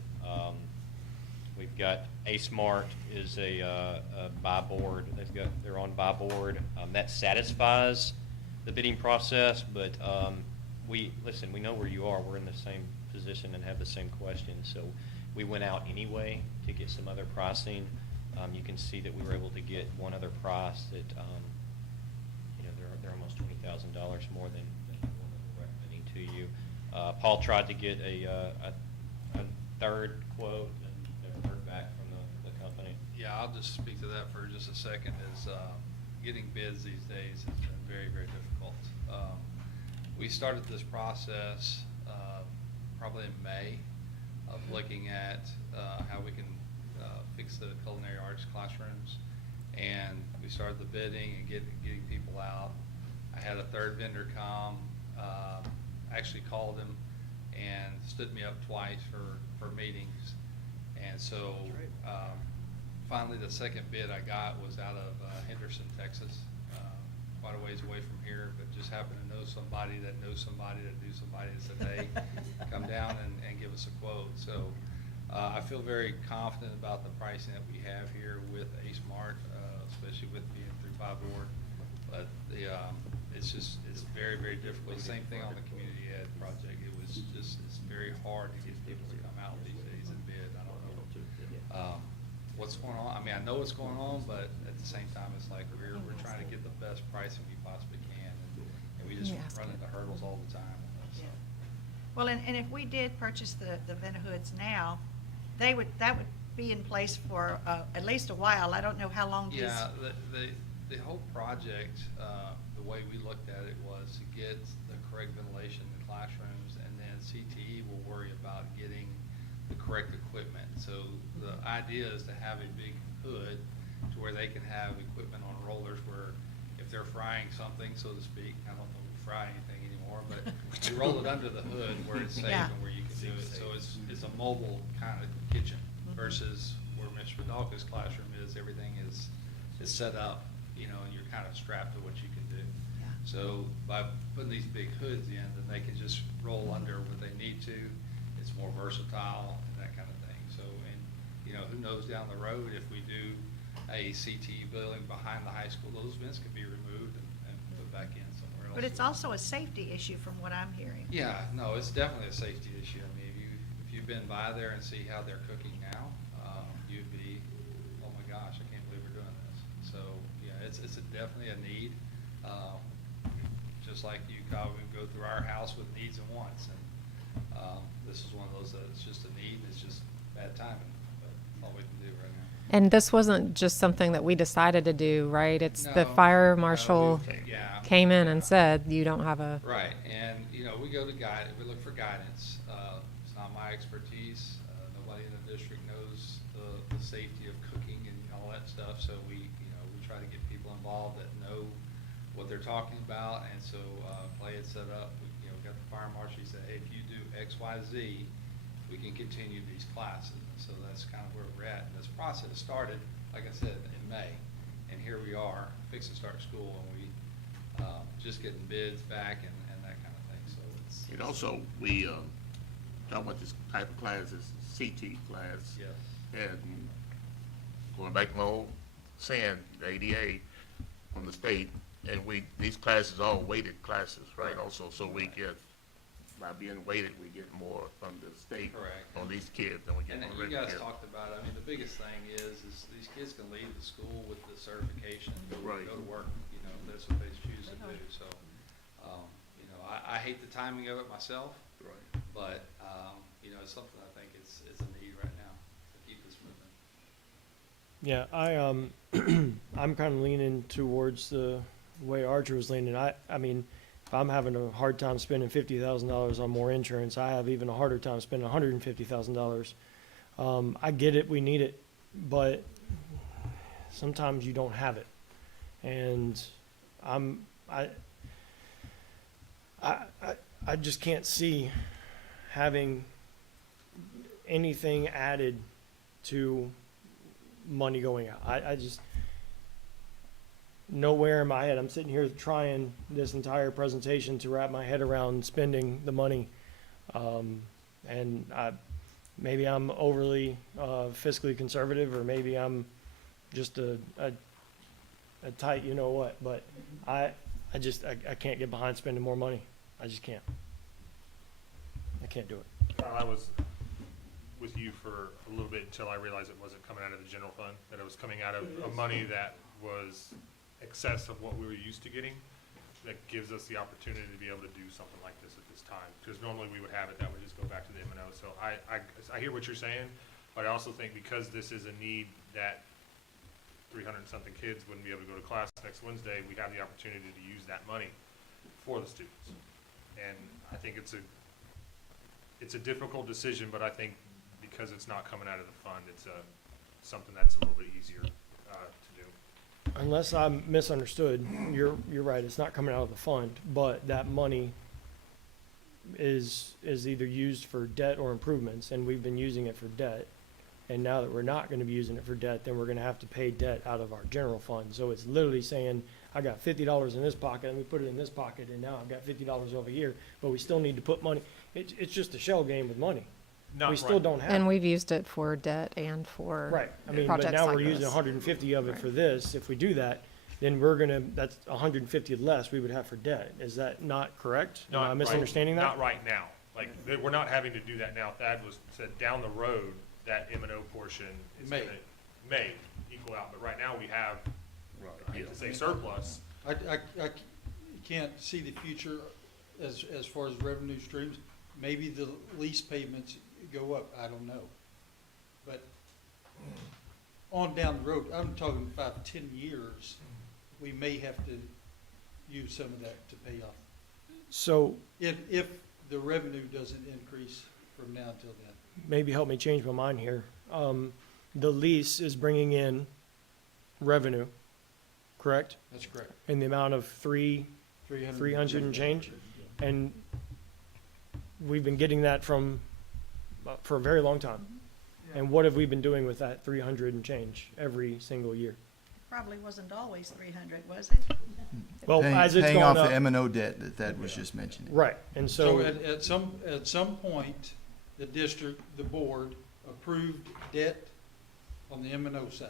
We've got A-Smart is a buy board. They're on buy board. That satisfies the bidding process, but listen, we know where you are. We're in the same position and have the same questions. So we went out anyway to get some other pricing. You can see that we were able to get one other price that, they're almost $20,000 more than the one that we're recommending to you. Paul tried to get a third quote and never heard back from the company. Yeah, I'll just speak to that for just a second, is getting bids these days has been very, very difficult. We started this process probably in May of looking at how we can fix the culinary arts classrooms, and we started the bidding and getting people out. I had a third vendor come, actually called him and stood me up twice for meetings. And so finally the second bid I got was out of Henderson, Texas, quite a ways away from here, but just happened to know somebody that knows somebody that knew somebody that said, hey, come down and give us a quote. So I feel very confident about the pricing that we have here with A-Smart, especially with being through Buy Board. But it's very, very difficult. Same thing on the community ed project. It's very hard to get people to come out these days and bid. I don't know what's going on. I mean, I know what's going on, but at the same time, it's like we're trying to get the best pricing we possibly can, and we just run into hurdles all the time. So. Well, and if we did purchase the Venahoods now, that would be in place for at least a while. I don't know how long. Yeah, the whole project, the way we looked at it was to get the correct ventilation in the classrooms, and then CTE will worry about getting the correct equipment. So the idea is to have a big hood to where they can have equipment on rollers where if they're frying something, so to speak, I don't know if we fry anything anymore, but you roll it under the hood where it's safe and where you can do it. So it's a mobile kind of kitchen versus where Mr. Vidalka's classroom is. Everything is set up, and you're kind of strapped to what you can do. Yeah. So by putting these big hoods in, then they can just roll under what they need to. It's more versatile and that kind of thing. So, and who knows down the road if we do a CTE building behind the high school, those vents could be removed and put back in somewhere else. But it's also a safety issue from what I'm hearing. Yeah, no, it's definitely a safety issue. I mean, if you've been by there and see how they're cooking now, you'd be, oh my gosh, I can't believe we're doing this. So yeah, it's definitely a need. Just like you, Kyle, we go through our house with needs and wants, and this is one of those that it's just a need. It's just bad timing, but it's all we can do right now. And this wasn't just something that we decided to do, right? It's the No, fire no, marshal yeah. came in and said, you don't have a... Right, and, we go to we look for guidance. It's not my expertise. Nobody in the district knows the safety of cooking and all that stuff, so we try to get people involved that know what they're talking about, and so Clay had set up, we got the fire marshal, he said, hey, if you do X, Y, Z, we can continue these classes. And so that's kind of where we're at. And this process started, like I said, in May, and here we are, fixing to start school, and we just getting bids back and that kind of thing. So it's And also, we talking about this type of class is CT class. Yes. And going back to my old saying, the ADA from the state, and these classes are all weighted classes, right, also, so we get, by being weighted, we get more from the state Correct. on these kids than we get And on you regular guys kids. talked about it. I mean, the biggest thing is these kids can leave the school with the certification, go Right. to work, if that's what they choose to do. So, I hate the timing of it myself, Right. but, it's something I think it's a need right now to keep this moving. Yeah, I'm kind of leaning towards the way Archer was leaning. I mean, if I'm having a hard time spending $50,000 on more insurance, I have even a harder time spending $150,000. I get it, we need it, but sometimes you don't have it, and I just can't see having anything added to money going out. I just, nowhere in my head, I'm sitting here trying this entire presentation to wrap my head around spending the money. And maybe I'm overly fiscally conservative, or maybe I'm just a tight, but I can't get behind spending more money. I just can't. can't do it. I was with you for a little bit until I realized it wasn't coming out of the general fund, that it was coming out of money that was excess of what we were used to getting. That gives us the opportunity to be able to do something like this at this time. Because normally we would have it, that would just go back to the M&O. So I hear what you're saying, but I also think because this is a need that 300 and something kids wouldn't be able to go to class next Wednesday, we have the opportunity to use that money for the students. And I think it's a difficult decision, but I think because it's not coming out of the fund, it's something that's a little bit easier to do. Unless I'm misunderstood, you're right, it's not coming out of the fund, but that money is either used for debt or improvements, and we've been using it for debt. And now that we're not gonna be using it for debt, then we're gonna have to pay debt out of our general fund. So it's literally saying, I got $50 in this pocket, and we put it in this pocket, and now I've got $50 over here, but we still need to put money. It's just a shell game with money. Not We still right. don't have. And we've used it for debt and for Right, I mean, but projects now like we're using this. 150 of it Right. for this. If we do that, then that's 150 less we would have for debt. Is that not correct? Am I Not misunderstanding right, that? Not right now. Like, we're not having to do that now. Thad said down the road, that M&O portion is May. may equal out. But right now, we have, I hate to say surplus. I can't see the future as far as revenue streams. Maybe the lease payments go up, I don't know. But on down the road, I'm talking 5, 10 years, we may have to use some of that to pay off. So If the revenue doesn't increase from now until then. maybe help me change my mind here. The lease is bringing in revenue, correct? That's correct. In the amount of 300 and change? And we've been getting that for a very long time. And what have we been doing with that 300 and change every single year? Probably wasn't always 300, was it? Well, as it's Paying gone off the up. M&O debt that Thad was just mentioning. Right, and So so, at some point, the district, the board approved debt on the M&O side.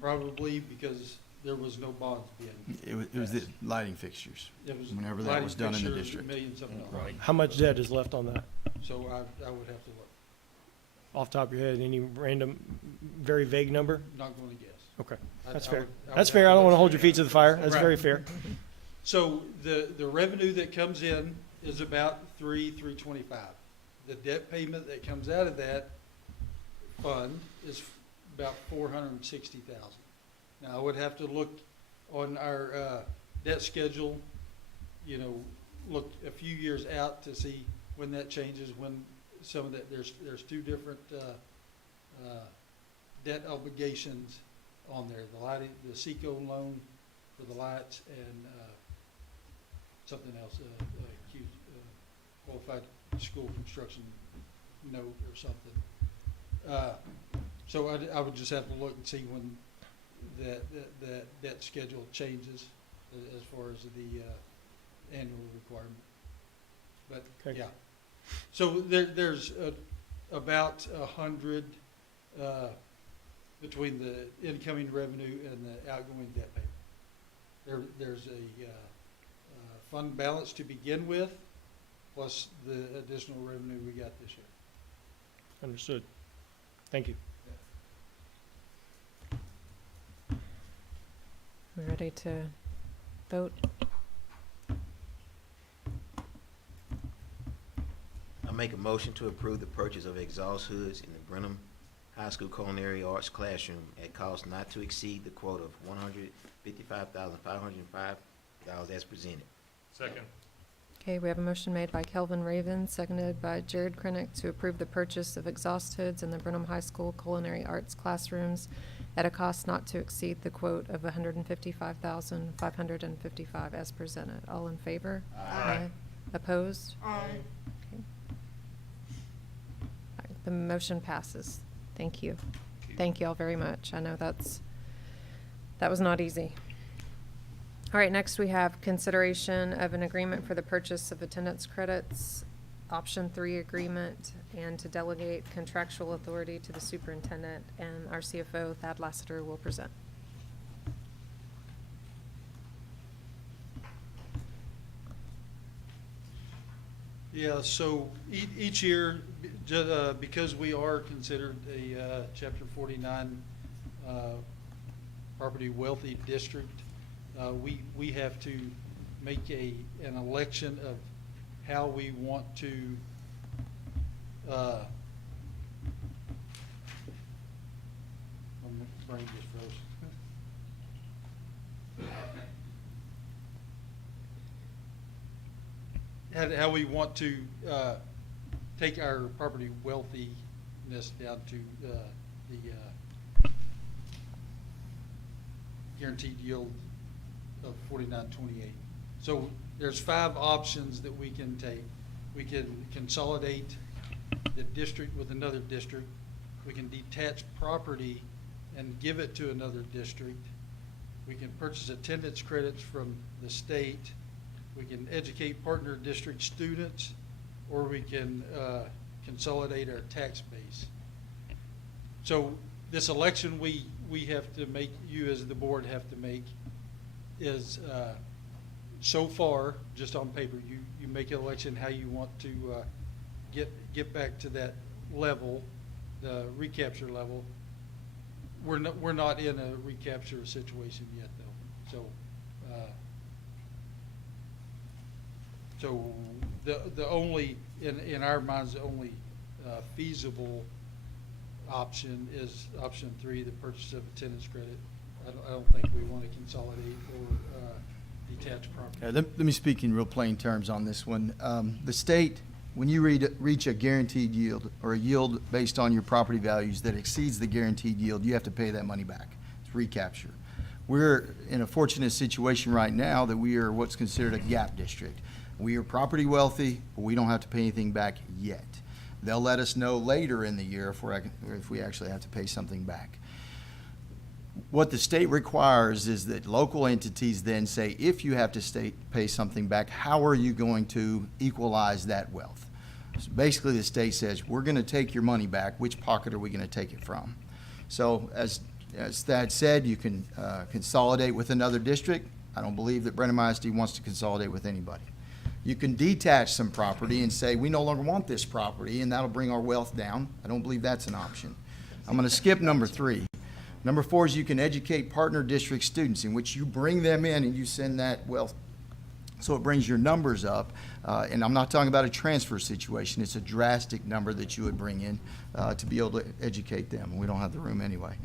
Probably because there was no bonds being. It was the lighting fixtures, It was whenever that lighting was done in the fixtures, district. $1,000,000. how much debt is left on that? So I would have to look, Off the top of your head, any random, very vague number? not gonna guess. Okay, I- that's I fair. would- I would That's have fair, to I don't look. wanna hold your feet to the fire, that's Right. very fair. So the revenue that comes in is about 325. The debt payment that comes out of that fund is about 460,000. Now, I would have to look on our debt schedule, look a few years out to see when that changes, when some of that, there's two different debt obligations on there. The lighting, the SECO loan for the lights and something else, qualified school construction note or something. So I would just have to look and see when that debt schedule changes as far as the annual requirement. But, Okay. yeah. So there's about 100 between the incoming revenue and the outgoing debt payment. There's a fund balance to begin with, plus the additional revenue we got this year. Understood. Thank you. We ready to vote? I make a motion to approve the purchase of exhaust hoods in the Brenham High School Culinary Arts classroom at cost not to exceed the quote of $155,505 as presented. Second. Okay, we have a motion made by Kelvin Raven, seconded by Jared Krenick to approve the purchase of exhaust hoods in the Brenham High School Culinary Arts classrooms at a cost not to exceed the quote of $155,555 as presented. All in favor? Aye. Opposed? Aye. Okay. All right, the motion passes. Thank you. Thank you all very much. I know that was not easy. All right, next we have consideration of an agreement for the purchase of attendance credits, option 3 agreement, and to delegate contractual authority to the superintendent, and our CFO, Thad Lassiter, will present. Yeah, so each year, because we are considered a Chapter 49 property wealthy district, we have to make an election of how we want to my brain just froze. How we want to take our property wealthiness down to the guaranteed yield of 49.28. So there's 5 options that we can take. We can consolidate the district with another district. We can detach property and give it to another district. We can purchase attendance credits from the state. We can educate partner district students, or we can consolidate our tax base. So this election we have to make, you as the board have to make, is so far, just on paper, you make an election how you want to get back to that level, the recapture level. We're not in a recapture situation yet, though. So the only, in our minds, the only feasible option is option 3, the purchase of attendance credit. I don't think we want to consolidate or detach property. Let me speak in real plain terms on this one. The state, when you reach a guaranteed yield or a yield based on your property values that exceeds the guaranteed yield, you have to pay that money back. It's recapture. We're in a fortunate situation right now that we are what's considered a gap district. We are property wealthy, but we don't have to pay anything back yet. They'll let us know later in the year if we actually have to pay something back. What the state requires is that local entities then say, if you have to pay something back, how are you going to equalize that wealth? So basically, the state says, we're going to take your money back. Which pocket are we going to take it from? So as Thad said, you can consolidate with another district. I don't believe that Brenham ISD wants to consolidate with anybody. You can detach some property and say, we no longer want this property, and that'll bring our wealth down. I don't believe that's an option. I'm going to skip number 3. Number 4 is you can educate partner district students, in which you bring them in and you send that wealth. So it brings your numbers up. And I'm not talking about a transfer situation. It's a drastic number that you would bring in to be able to educate them. We don't have the room anyway.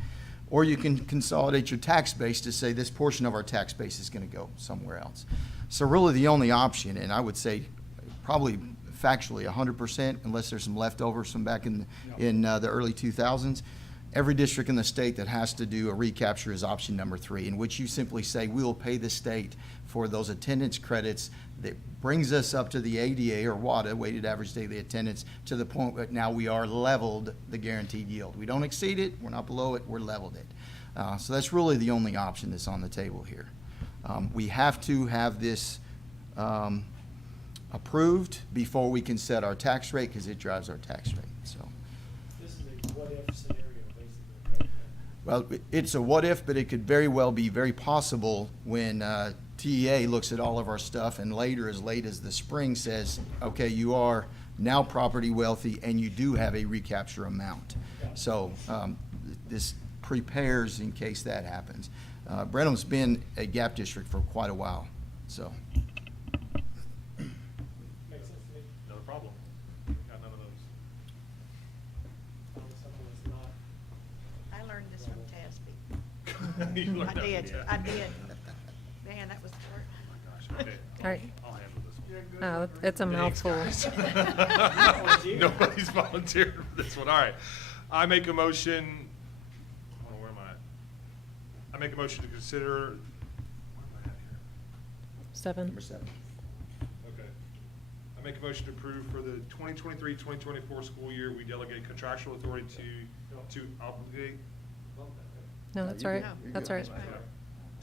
Or you can consolidate your tax base to say this portion of our tax base is going to go somewhere else. So really the only option, and I would say probably factually 100%, unless there's some leftovers from back in the early 2000s, every district in the state that has to do a recapture is option number 3, in which you simply say we will pay the state for those attendance credits that brings us up to the ADA or WADA, weighted average daily attendance, to the point that now we are leveled the guaranteed yield. We don't exceed it, we're not below it, we're leveled it. So that's really the only option that's on the table here. We have to have this approved before we can set our tax rate, because it drives our tax rate. So, This is a what-if scenario, basically, right? well, it's a what if, but it could very well be very possible when TEA looks at all of our stuff and later, as late as the spring, says, okay, you are now property wealthy and you do have a recapture amount. So this prepares in case that happens. Brenham's been a gap district for quite a while, so. Makes sense to me. No problem. Got none of those. Something that's not. I learned this from TASB. You learned I that, did, yeah. I did. Man, that was hard. Oh my gosh, okay. All right. I'll handle this one. Oh, it's a mouthful. Volunteer. Nobody's volunteered for this one. All right. I make a motion. Hold on, where am I at? I make a motion to consider. Where am I at here? 7. Number 7. Okay. I make a motion to approve for the 2023-2024 school year, we delegate contractual authority to obligate. No, that's all right. That's all right.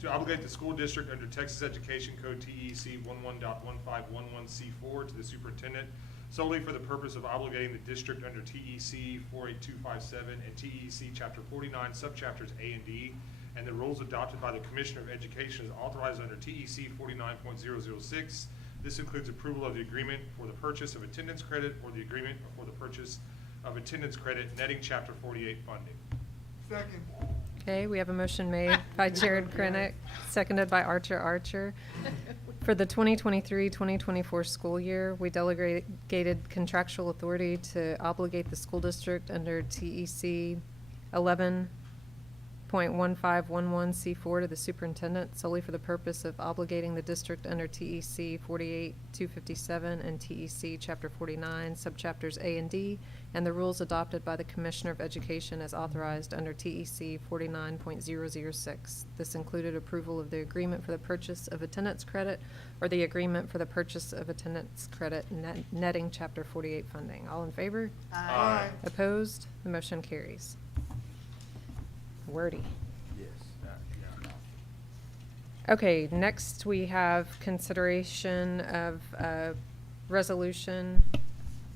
To obligate the school district under Texas Education Code TEC 11.1511C4 to the superintendent solely for the purpose of obligating the district under TEC 48257 and TEC Chapter 49, subchapters A and D, and the rules adopted by the Commissioner of Education as authorized under TEC 49.006 This includes approval of the agreement for the purchase of attendance credit or the agreement for the purchase of attendance credit netting Chapter 48 funding. Second. Okay, we have a motion made by Jared Krennic, seconded by Archer. For the 2023-2024 school year, we delegated contractual authority to obligate the school district under TEC 11.1511C4 to the superintendent solely for the purpose of obligating the district under TEC 48-257 and TEC Chapter 49, subchapters A and D, and the rules adopted by the Commissioner of Education as authorized under TEC 49.006. This included approval of the agreement for the purchase of attendance credit or the agreement for the purchase of attendance credit netting Chapter 48 funding. All in favor? Aye. Opposed? The motion carries. Wordy. Yes. Okay, next we have consideration of resolution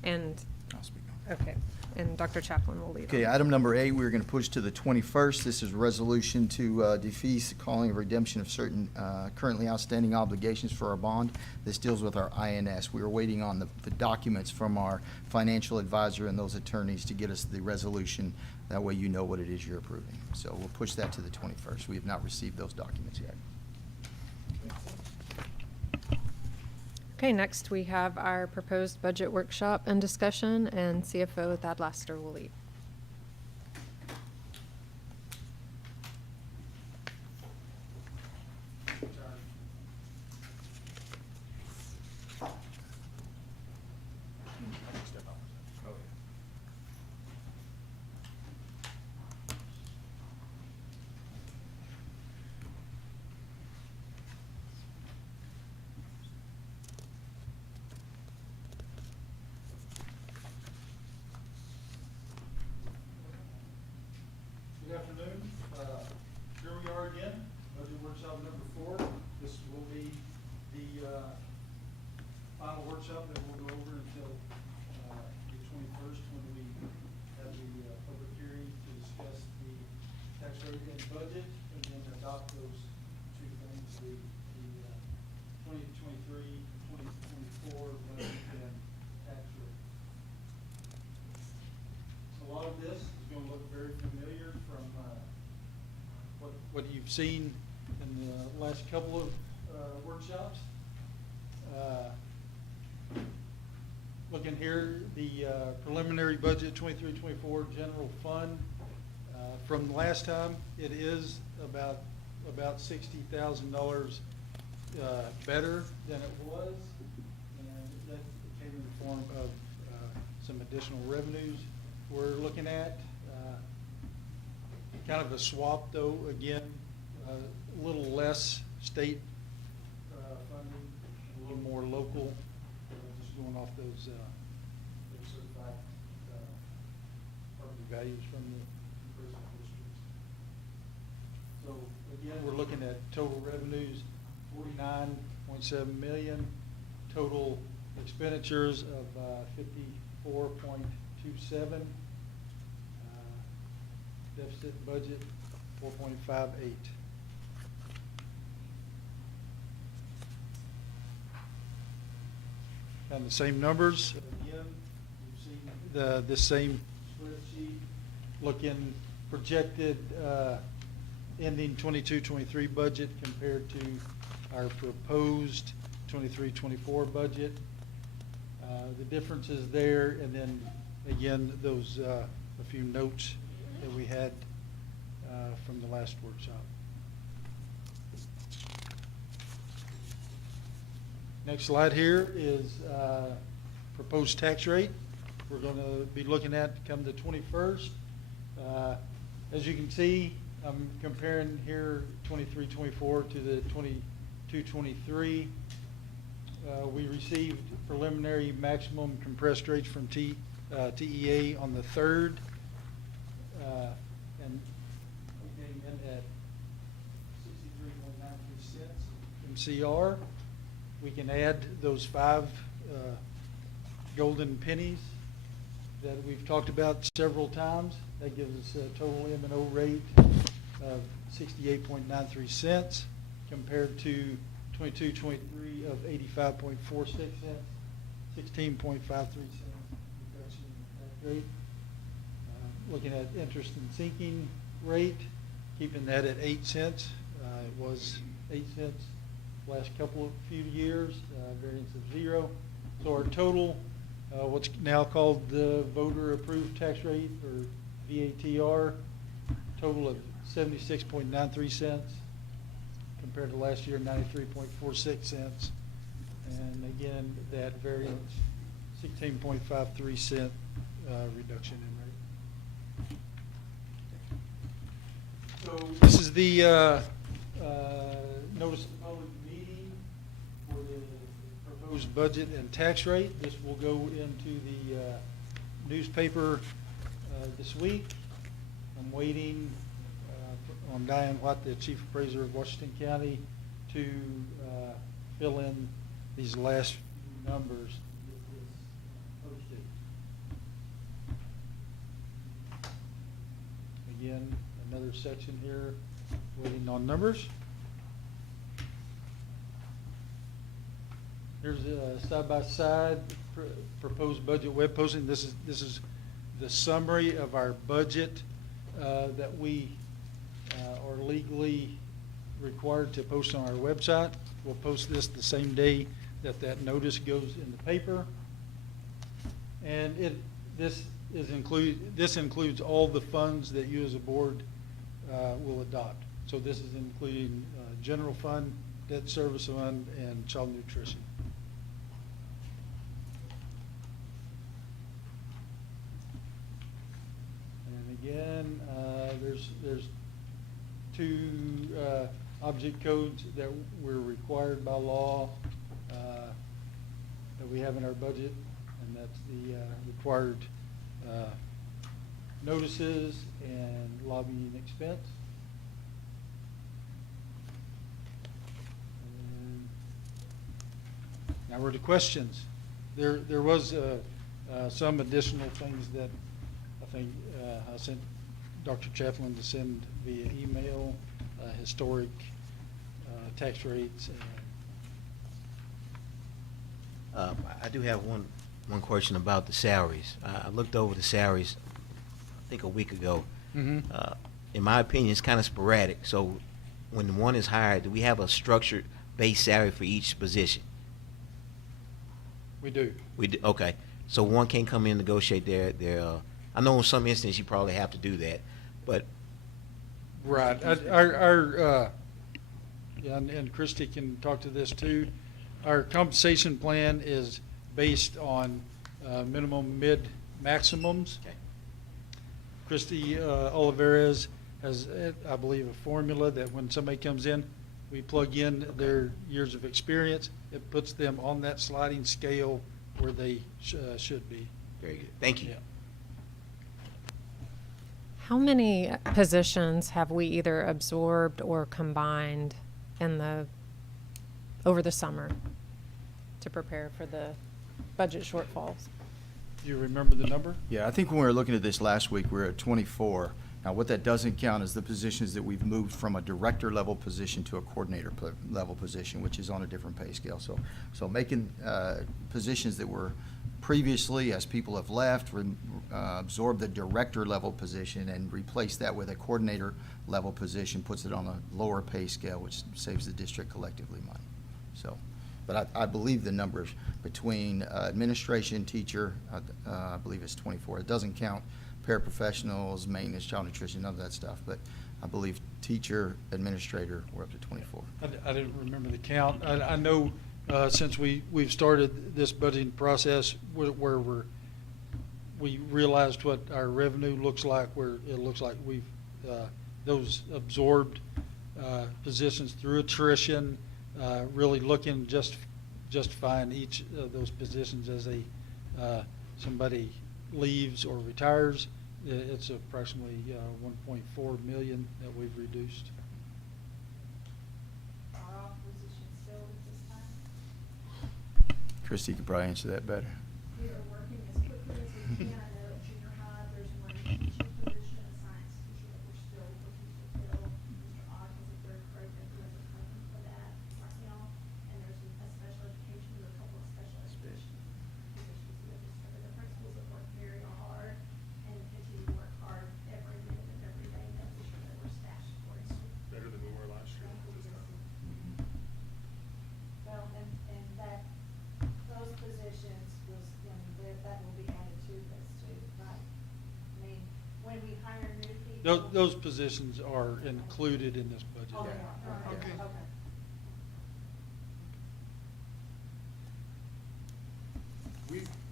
and, I'll speak on it. okay, and Dr. Chaplin will lead. Okay, on. item number 8, we're going to push to the 21st. This is a resolution to defease the calling of redemption of certain currently outstanding obligations for our bond. This deals with our INS. We are waiting on the documents from our financial advisor and those attorneys to get us the resolution. That way you know what it is you're approving. So we'll push that to the 21st. We have not received those documents yet. Okay, next we have our proposed budget workshop and discussion, and CFO Thad Laster will lead. Good afternoon. Here we are again, budget workshop number 4. This will be the final workshop that we'll go over until the 21st when we have the public hearing to discuss the tax rate and budget and then adopt those two things, the 2023-2024 budget and tax rate. A lot of this is going to look very familiar from what you've seen in the last couple of workshops. Looking here, the preliminary budget 23-24 general fund. From last time, it is about $60,000 better than it was, and that came in the form of some additional revenues we're looking at. Kind of a swap, though, again, a little less state funding, a little more local, just going off those certified property values from the present districts. So again, we're looking at total revenues, $49.7 million, total expenditures of $54.27. Deficit budget, 4.58. And the same numbers, again, you've seen the same spreadsheet, looking projected ending 22-23 budget compared to our proposed 23-24 budget. The differences there, and then again, those a few notes that we had from the last workshop. Next slide here is proposed tax rate. We're going to be looking at come the 21st. As you can see, I'm comparing here 23-24 to the 22-23. We received preliminary maximum compressed rates from TEA on the 3rd. And we came in at 63.93 cents MCR. We can add those 5 golden pennies that we've talked about several times. That gives us a total M&O rate of 68.93 cents compared to 22-23 of 85.46 cents, 16.53 cents reduction in the tax rate. Looking at interest and sinking rate, keeping that at 8 cents. It was 8 cents last few years, variance of 0. So our total, what's now called the voter approved tax rate, or VATR, total of 76.93 cents compared to last year, 93.46 cents. And again, that variance, 16.53 cent reduction in rate. So this is the notice of public meeting for the proposed budget and tax rate. This will go into the newspaper this week. I'm waiting on Diane Watt, the Chief Appraiser of Washington County, to fill in these last few numbers to get this posted. Again, another section here, waiting on numbers. Here's a side-by-side proposed budget web posting. This is the summary of our budget that we are legally required to post on our website. We'll post this the same day that notice goes in the paper. And this includes all the funds that you as a board will adopt. So this is including general fund, debt service fund, and child nutrition. And again, there's two object codes that we're required by law that we have in our budget, and that's the required notices and lobbying expense. And now we're to questions. There was some additional things that I think I sent Dr. Chaplin to send via email, historic tax rates. I do have one question about the salaries. I looked over the salaries, I think a week ago. Mhm. In my opinion, it's kind of sporadic. So when one is hired, do we have a structured base salary for each position? We do. We do, okay. So one can't come in and negotiate their I know in some instances you probably have to do that, but Right. Yeah, and Christy can talk to this too. Our compensation plan is based on minimum, mid, maximums. okay. Christy Olivares has, I believe, a formula that when somebody comes in, we plug in their years of experience. It puts them on that sliding scale where they should be. Very good. Thank you. Yeah. How many positions have we either absorbed or combined over the summer to prepare for the budget shortfalls? Do you remember the number? Yeah, I think when we were looking at this last week, we were at 24. Now, what that doesn't count is the positions that we've moved from a director level position to a coordinator level position, which is on a different pay scale. So making positions that were previously, as people have left, absorb the director level position and replace that with a coordinator level position, puts it on a lower pay scale, which saves the district collectively money. So, but I believe the numbers between administration, teacher, I believe it's 24. It doesn't count paraprofessionals, maintenance, child nutrition, none of that stuff. But I believe teacher, administrator, we're up to 24. I didn't remember the count. I know since we've started this budgeting process where we realized what our revenue looks like, where it looks like we've those absorbed positions through attrition, really looking justifying each of those positions as somebody leaves or retires. It's approximately 1.4 million that we've reduced. Are all positions filled at this time? Christy could probably answer that better. We are working as quickly as we can. I know at junior high, there's one teaching position, a science teacher that we're still looking to fill. Mr. Ock is a third grade that who has a cover for that right now. Those positions are included in this budget. Oh, they are, all right, Okay. okay.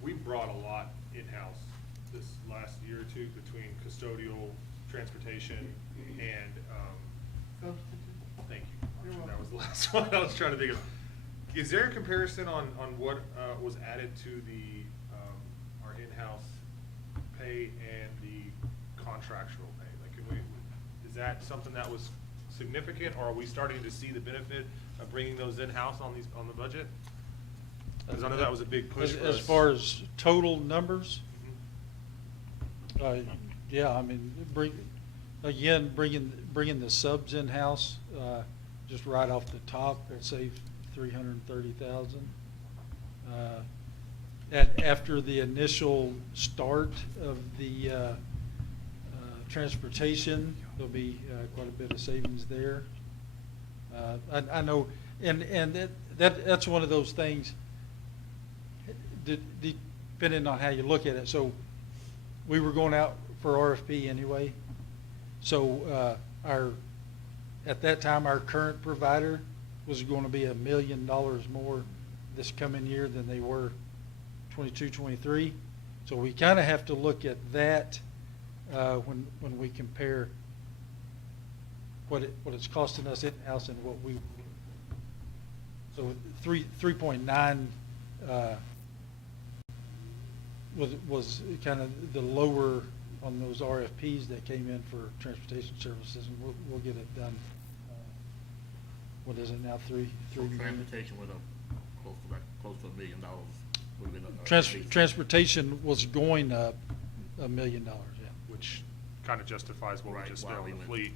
We brought a lot in-house this last year or two between custodial, transportation, and, thank you. That was the last one I was trying to think of. Is there a comparison on what, was added to the, our in-house pay and the contractual pay? Like, can we, is that something that was significant, or are we starting to see the benefit of bringing those in-house on these, on the budget? Because I know that was a big push for us. As far as total numbers, Mhm. yeah, I mean, bringing the subs in-house, just right off the top, it'll save 330,000. After the initial start of the transportation, there'll be quite a bit of savings there. I know, and that's one of those things, depending on how you look at it. So we were going out for RFP anyway. So at that time, our current provider was going to be $1 million more this coming year than they were 22, 23. So we kind of have to look at that when we compare what it's costing us in-house and what we, so 3.9 was kind of the lower on those RFPs that came in for transportation services, and we'll get it done. What is it now, three million? Transportation went up close to $1 million. Would've been a- Transportation was going up $1 million, yeah. Which kind of justifies what we Right, just why spent on we the went fleet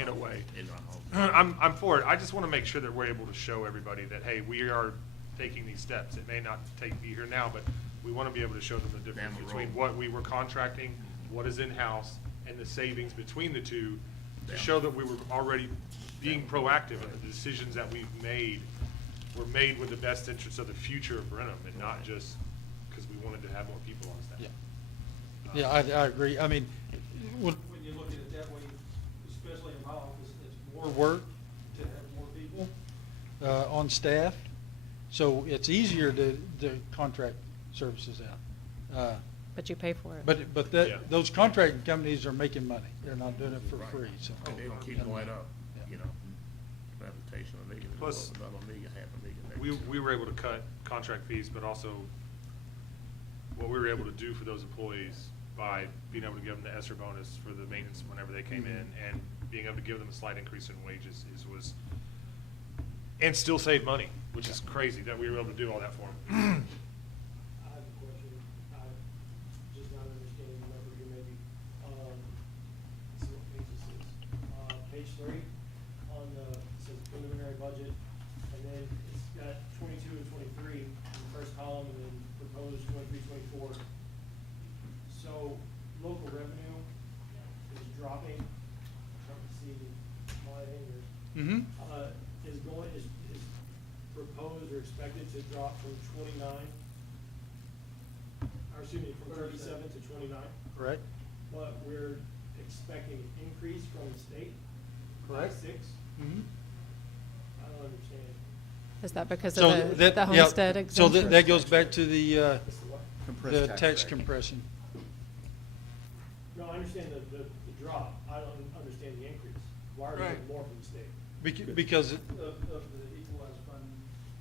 in a way. in-house. I'm for it. I just want to make sure that we're able to show everybody that, hey, we are taking these steps. It may not be here now, but we want to be able to show them the difference Down the between road. what we were contracting, what is in-house, and the savings between the two, to Down. show that we were already being proactive, and the decisions that we've made were made with the best interests of the future of Brenham, and not just because we wanted to have more people on staff. Yeah, I agree. I mean, when you look at it that way, especially in my office, it's more work to have more people on staff. So it's easier to contract services out. But you pay for it. But Yeah. those contracting companies are making money. They're not doing it for Right. free, so. And they're gonna keep going up, Yeah. you know. Transportation, $1 million, Plus, another $1 million, half a million. next We year. were able to cut contract fees, but also what we were able to do for those employees by being able to give them the ESSER bonus for the maintenance whenever they came in, and being able to give them a slight increase in wages was, and still save money, which is crazy that we were able to do all that for them. I have a question, I'm just not understanding the number here maybe. Let's see what page this is. Page 3, on the, it says preliminary budget, and then it's got 22 and 23 in the first column, and then proposed 23, 24. So local revenue is dropping, I'm trying to see my fingers. Mm-hmm. Is proposed or expected to drop from 29, or excuse me, from 37 to 29, Correct? but we're expecting an increase from the state by Correct. 6. Mm-hmm. I don't understand. Is that because So of that- the yeah, homestead So exemption? that goes back to the This is what? Compressed tax rate. compression. No, I understand the drop, I don't understand the increase. Why are we Right. getting more from the state? Because of the equalized fund,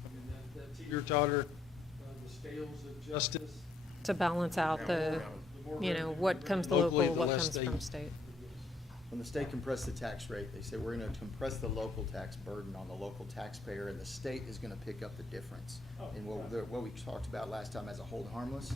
I mean, that teeter-totter, the scales of justice. To balance out the, you know, what comes to Locally, local, the what less comes they- from state. When the state compressed the tax rate, they said, we're gonna compress the local tax burden on the local taxpayer, and the state is gonna pick up the difference. Oh, And right. what we talked about last time as a hold harmless,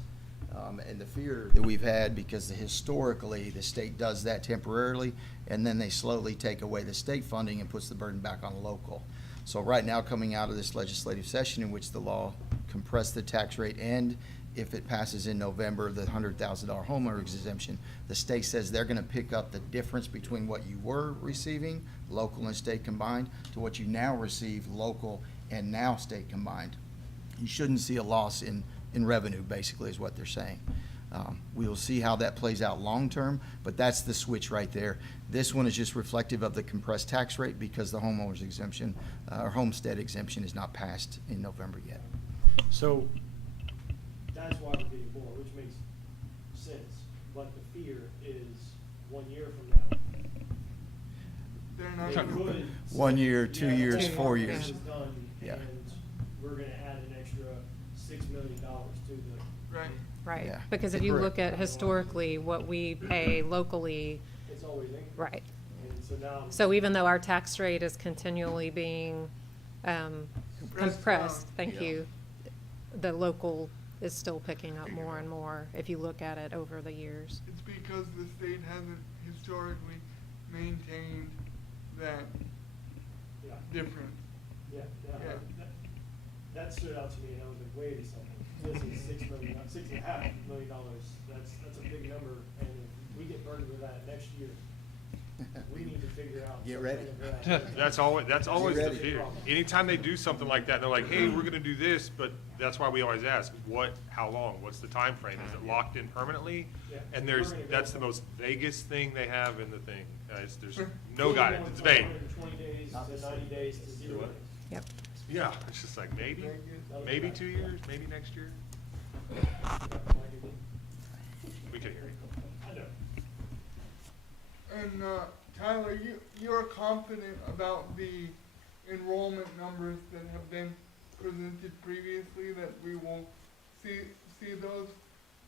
and the fear that we've had, because historically, the state does that temporarily, and then they slowly take away the state funding and puts the burden back on local. So right now, coming out of this legislative session in which the law compressed the tax rate, and if it passes in November, the $100,000 homeowner exemption, the state says they're gonna pick up the difference between what you were receiving, local and state combined, to what you now receive, local and now state combined. You shouldn't see a loss in revenue, basically, is what they're saying. We will see how that plays out long-term, but that's the switch right there. This one is just reflective of the compressed tax rate because the homeowner's exemption, or homestead exemption is not passed in November yet. So that's why we're getting more, which makes sense. But the fear is 1 year from now. They're not they gonna- could 1 year, say, 2 yeah, years, 10 4 more years. is done, Yeah. and we're gonna add an extra $6 million to the. Right. Right, Yeah. because if you Correct. look at historically what we pay locally, It's always increased. right. And so now. So even though our tax rate is continually being compressed, down. thank Yeah. you, the local is still picking up more and more if you look at it over the years. It's because the state hasn't historically maintained that Yeah. difference. Yeah, Yeah. that stood out to me, and I was like, wait a second, this is $6.5 million, that's a big number, and if we get burdened with that next year, we need to figure out. Get some ready. kind of, That's always the ready. fear. Anytime they do something like that, they're like, hey, we're gonna do this, but that's why we always ask, how long? What's the time frame? Is it locked in permanently? Yeah. And We're gonna go that's the from- most vaguest thing they have in the thing. There's we're no going guidance, it's from vague. 120 days to 90 days to 0 days. Yep. Yeah, it's just like, maybe 2 years, maybe next year. We can hear you. I know. And Tyler, you're confident about the enrollment numbers that have been presented previously, that we will see those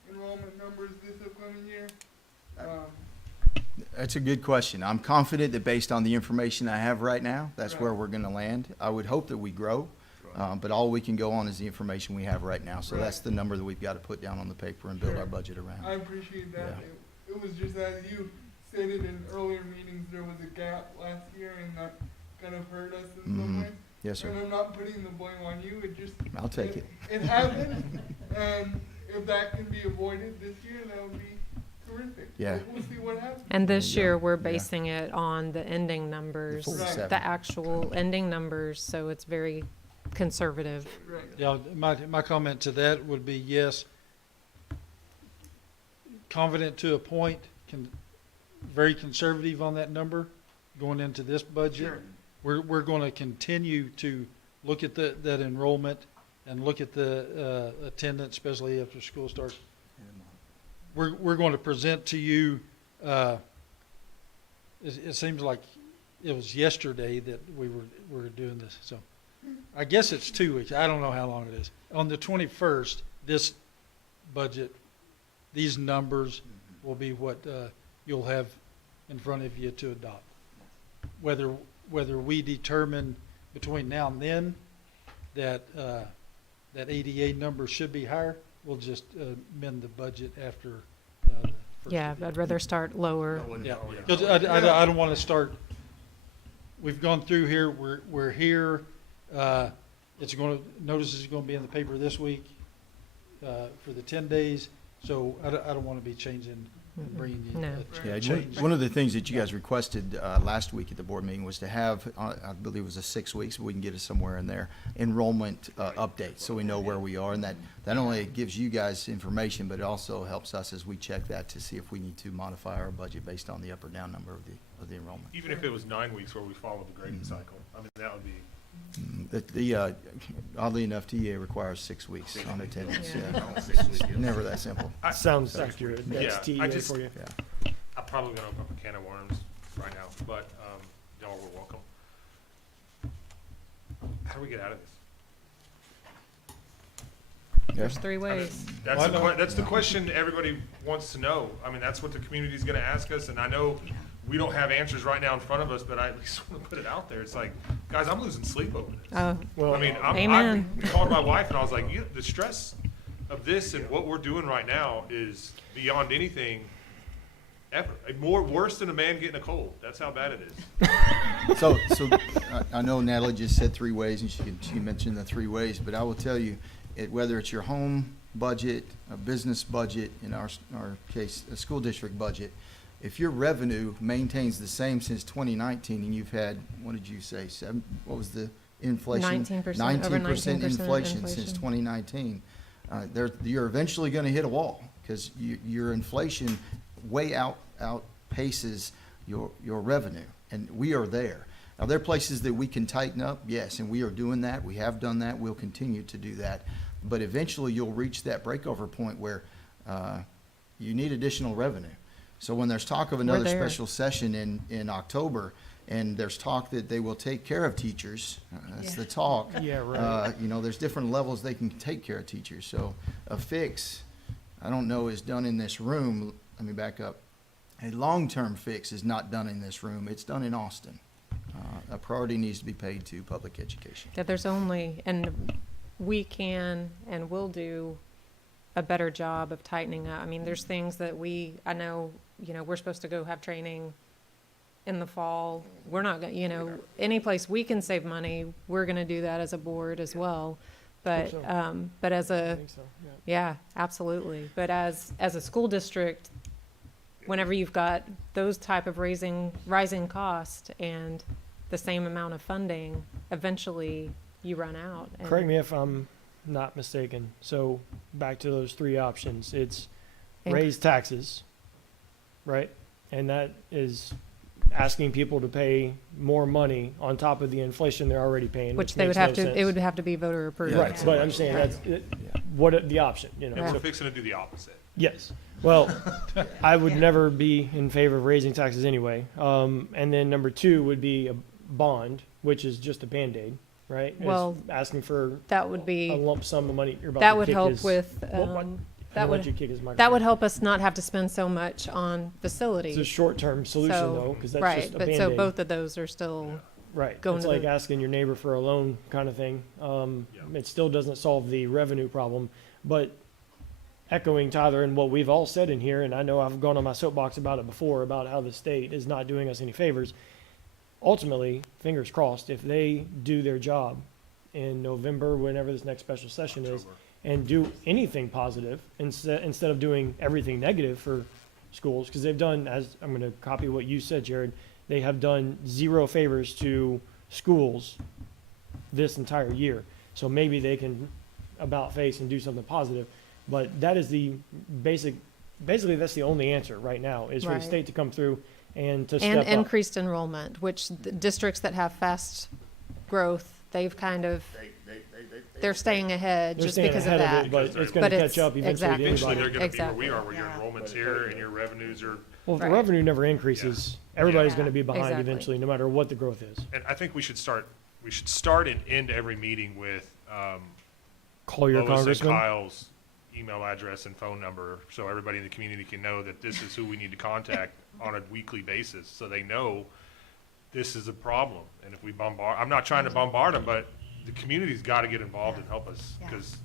enrollment numbers this upcoming year? That's a good question. I'm confident that based on the information I have right now, that's where Right. we're gonna land. I would hope that we grow, but all we can go on is the information we have right now. So that's Right. the number that we've got to put down on the paper and build Sure. our budget around. I appreciate that. Yeah. It was just as you stated in earlier meetings, there was a gap last year and that kind of hurt us in some Mhm. way. Yes, sir. And I'm not putting the blame on you, it just. I'll take it. It happened, and if that can be avoided this year, that would be terrific. Yeah. But we'll see what happens. And this There you year, go. we're Yeah. basing it on the ending numbers, 47. the actual ending numbers, so it's very conservative. Right. Yeah, my comment to that would be yes, confident to a point, very conservative on that number going into this budget. Sure. We're going to continue to look at that enrollment and look at the attendance, especially after school starts. We're going to present to you, it seems like it was yesterday that we were doing this, so. I guess it's 2 weeks. I don't know how long it is. On the 21st, this budget, these numbers will be what you'll have in front of you to adopt. Whether we determine between now and then that that ADA number should be higher, we'll just amend the budget after. The first Yeah, of the I'd rather start lower. yeah, because I don't want to start, we've gone through here, we're here, notice is going to be in the paper this week for the 10 days, so I don't want to be changing and bringing you No. a Yeah, change. one of the things that you guys requested last week at the board meeting was to have, I believe it was 6 weeks, but we can get us somewhere in there, enrollment update, so we know where we are. And that only gives you guys information, but it also helps us as we check that to see if we need to modify our budget based on the up or down number of the enrollment. Even if it was 9 weeks where we follow the grading cycle, I mean, that would be. Oddly enough, TA requires 6 weeks on attendance. Yeah. Yeah. Never that simple. Sounds accurate. Yeah, I just- for you. Yeah. I'm probably gonna open up a can of worms right now, but, y'all were welcome. How do we get out of this? There's 3 ways. That's the question everybody wants to know. I mean, that's what the community's gonna ask us, and I know we don't have answers right now in front of us, but I at least wanna put it out there. It's like, guys, I'm losing sleep over this. Oh, I mean, I Amen. called my wife and I was like, the stress of this and what we're doing right now is beyond anything ever. Worse than a man getting a cold. That's how bad it is. So I know Natalie just said 3 ways, and she mentioned the 3 ways, but I will tell you, whether it's your home budget, a business budget, in our case, a school district budget, if your revenue maintains the same since 2019, and you've had, what did you say, what was the inflation? 19%, 19% over 19% inflation since inflation. 2019. You're eventually going to hit a wall, because your inflation way outpaces your revenue, and we are there. Now, there are places that we can tighten up, yes, and we are doing that. We have done that. We'll continue to do that. But eventually, you'll reach that breakover point where you need additional revenue. So when there's talk of another there. special session in October, and there's talk that they will take care of teachers, that's the talk. Yeah, right. You know, there's different levels they can take care of teachers. So a fix, I don't know, is done in this room. Let me back up. A long-term fix is not done in this room. It's done in Austin. A priority needs to be paid to public education. That there's only, and we can and will do a better job of tightening up. I mean, there's things that I know, we're supposed to go have training in the fall. We're not gonna, any place we can save money, we're gonna do that as a board as well. But, but as a, yeah, absolutely. But as a school district, whenever you've got those type of rising costs and the same amount of funding, eventually you run out. And Correct me if I'm not mistaken. So back to those three options. It's raise taxes, right? And that is asking people to pay more money on top of the inflation they're already paying. Which they would have to, it would have to be voter approved. Right, but I'm saying that's what the option, And we're fixing to do the opposite. Yes. Well, I would never be in favor of raising taxes anyway. And then number two would be a bond, which is just a Band-Aid, right? It's Well, asking for that would be, a lump sum of money. You're about that to would kick help his- with, What? that would, You kick his that would microphone. help us not have to spend so much on facilities. It's a short-term solution So, though, because that's right, just a but Band-Aid. so both of those are still, Right. going It's to like the- asking your neighbor for a loan kind of thing. It still doesn't solve the revenue problem, but echoing Tyler and what we've all said in here, and I know I've gone on my soapbox about it before, about how the state is not doing us any favors. Ultimately, fingers crossed, if they do their job in November, whenever this next special session is, and do anything positive instead of doing everything negative for schools, because they've done, as I'm going to copy what you said, Jared, they have done zero favors to schools this entire year. So maybe they can about face and do something positive. But that is the basically that's the only answer right now, is for the Right. state to come through and to and step up. increased enrollment, which the districts that have fast growth, they've kind of, they're staying ahead They're just staying because ahead of of that. it, but it's going But to it's- catch up eventually exactly. to Eventually, anybody. they're gonna be where we are, Exactly. where your enrollment's here and your revenues are, Well, if the Right. revenue never increases, everybody's Yeah. going to be behind Exactly. eventually, no matter what the growth is. and I think we should start and end every meeting with, Call your Lois and congressman. Kyle's email address and phone number, so everybody in the community can know that this is who we need to contact on a weekly basis, so they know this is a problem. And if we I'm not trying to bombard them, but the community's got to get involved and help us, Yeah. because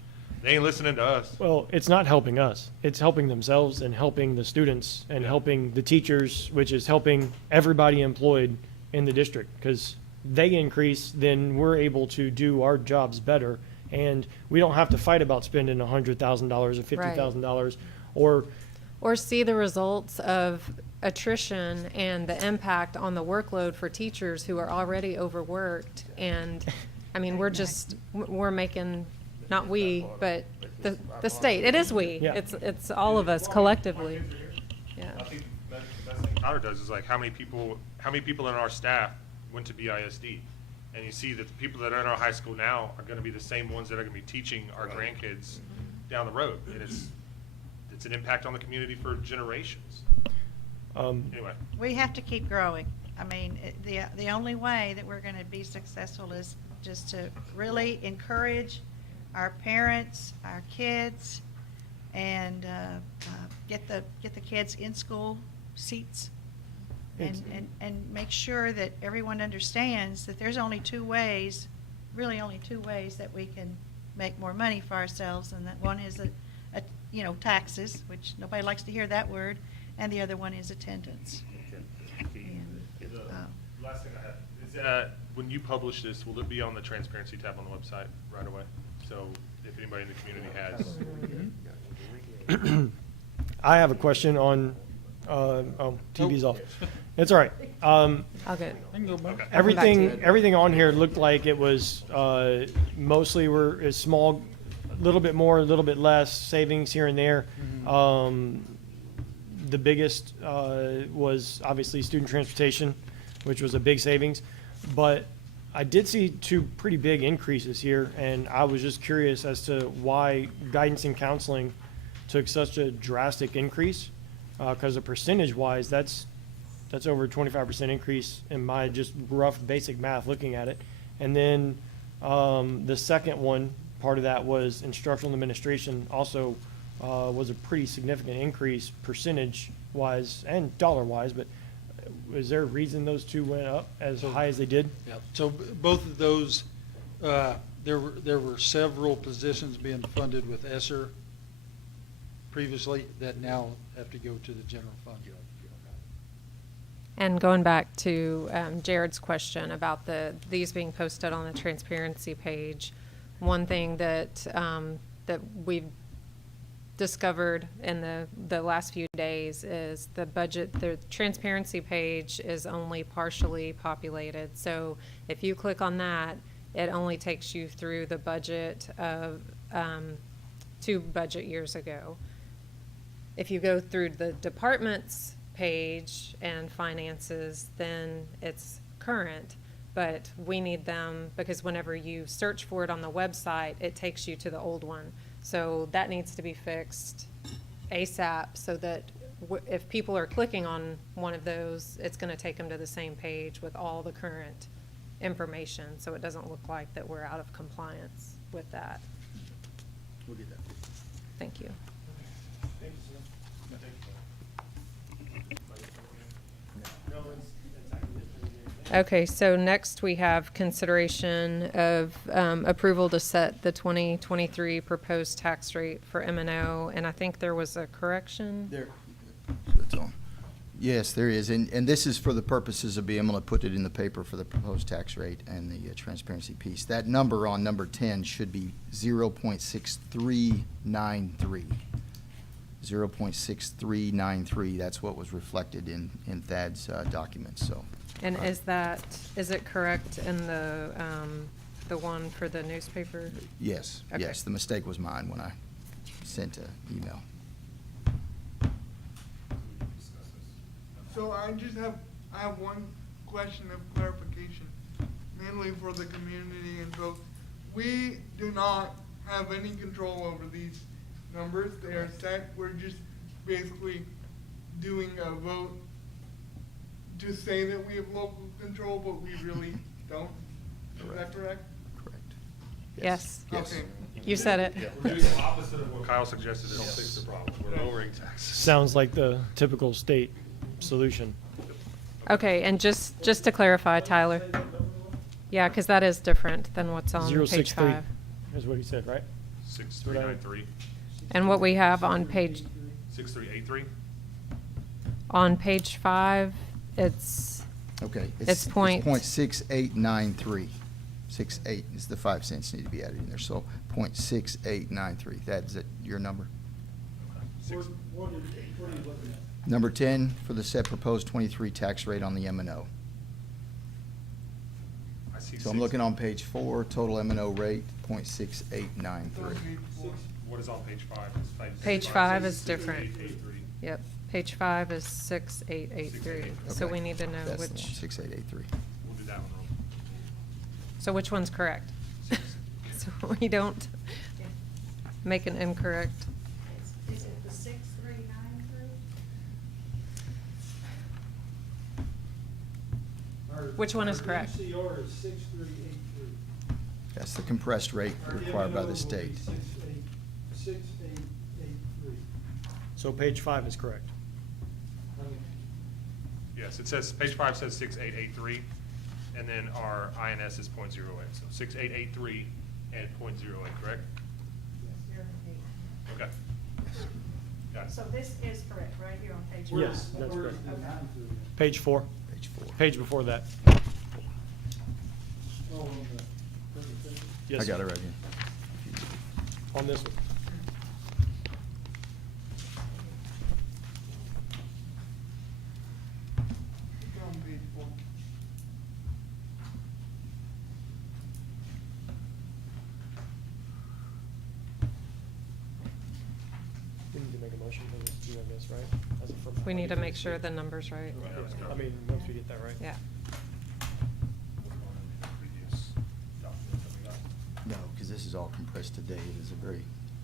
they ain't listening to us. Well, it's not helping us. It's helping themselves and helping the students and helping the teachers, which is helping everybody employed in the district. Because they increase, then we're able to do our jobs better. And we don't have to fight about spending $100,000 or $50,000 or Or see the results of attrition and the impact on the workload for teachers who are already overworked. And, I mean, we're making, not we, but the state. It is we. Yeah. It's all of us collectively. Yeah. I think the best thing Tyler does is like, how many people in our staff went to BISD? And you see that the people that are in our high school now are gonna be the same ones that are gonna be teaching our grandkids down the road. And it's an impact on the community for generations. Anyway, We have to keep growing. I mean, the only way that we're going to be successful is just to really encourage our parents, our kids, and get the kids in school seats, and make sure that everyone understands that there's only two ways, really only two ways that we can make more money for ourselves, and that one is taxes, which nobody likes to hear that word, and the other one is attendance. the last thing I have is, when you publish this, will it be on the transparency tab on the website right away? So if anybody in the community has. I have a question on, TV's off. It's all right. I'll get, Okay. Everything on here looked like it was, mostly is small little bit more, a little bit less, savings here and there. The biggest was obviously student transportation, which was a big savings. But I did see two pretty big increases here, and I was just curious as to why guidance and counseling took such a drastic increase. Because percentage-wise, that's over a 25% increase in my just rough basic math looking at it. And then the second one, part of that was instructional administration also was a pretty significant increase percentage-wise and dollar-wise, but is there a reason those two went up as high as they did? Yeah, so both of those, there were several positions being funded with ESSER previously that now have to go to the general fund. And going back to Jared's question about these being posted on the transparency page, one thing that that we've discovered in the last few days is the transparency page is only partially populated. So if you click on that, it only takes you through the budget of 2 budget years ago. If you go through the departments page and finances, then it's current, but we need them because whenever you search for it on the website, it takes you to the old one. So that needs to be fixed ASAP so that if people are clicking on one of those, it's going to take them to the same page with all the current information, so it doesn't look like that we're out of compliance with that. We'll get that. Thank you. Thank you, sir. No, it's actually just. Okay, so next we have consideration of approval to set the 2023 proposed tax rate for M&O, and I think there was a correction. There. So it's on. Yes, there is, and this is for the purposes of being able to put it in the paper for the proposed tax rate and the transparency piece. That number on number 10 should be 0.6393. 0.6393, that's what was reflected in Thad's documents, so. And is it correct in the one for the newspaper? Yes, Okay. yes, the mistake was mine when I sent an email. So I have one question of clarification, mainly for the community and folks. We do not have any control over these numbers. They are set. We're just basically doing a vote to say that we have local control, but we really don't. Is that correct? Correct. Yes. Okay. You said it. Yeah, we're doing the opposite of what Kyle suggested, it'll fix the problem. We're lowering taxes. Sounds like the typical state solution. Okay, and just to clarify, Tyler. Yeah, because that is different than what's on page 063 5. is what he said, right? 6393, And what we have on page 6383. on page 5, it's Okay. It's point- 0.6893. 68 is the 5 cents need to be added in there, so 0.6893. That's it, your number? What are you looking at? Number 10 for the set proposed 23 tax rate on the M&O. I see So I'm looking on page 4, total M&O rate, 0.6893. What is on page 5? Page 5 is different. 6883. Yep, page 5 is 6883. So Okay. we need to know That's the one, which. 6883. We'll do that one wrong. So which one's correct? So we don't make an incorrect. Is it the 6393? Which one is correct? UCR is 6383. That's the compressed rate required by the state. 6883. So page 5 is correct. Yes, it says, page 5 says 6883, and then our INS is .08, so 6883 and .08, correct? Okay. Got it. So this is correct, right here on page. Yes, five? that's correct. Okay. Page 4. Page 4. Page before that. Yes, I got sir. it right here. On this one. It's on page 4. motion for this too, I guess, right? As a We formality. need to make sure the number's right. I mean, once we get that right. Yeah. Previous documents that we got. No, because this is all compressed today. It is a very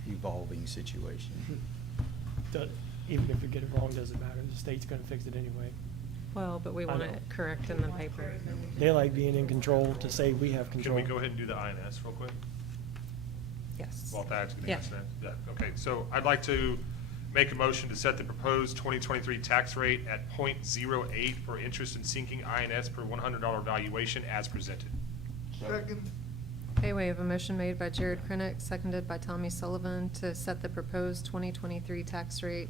evolving situation. Even if we get it wrong, doesn't matter. The state's gonna fix it anyway. Well, but we I want know. it correct in the paper. They like being in control to say we have Can control. we go ahead and do the INS real quick? Yes. While Thad's getting Yeah. us in. Yeah, okay, so I'd like to make a motion to set the proposed 2023 tax rate at .08 for interest in sinking INS per $100 valuation as presented. Second. Okay, we have a motion made by Jared Krenick, seconded by Tommy Sullivan to set the proposed 2023 tax rate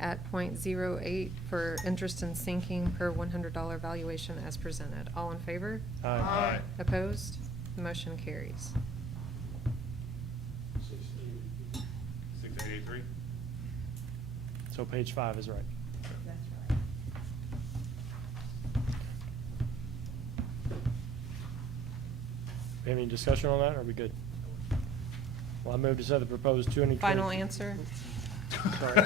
at .08 for interest in sinking per $100 valuation as presented. All in favor? Aye. Opposed? The motion carries. 6883? So page 5 is right. Any discussion on that, or are we good? Well, I move to set the proposed 2020. Final answer? Sorry.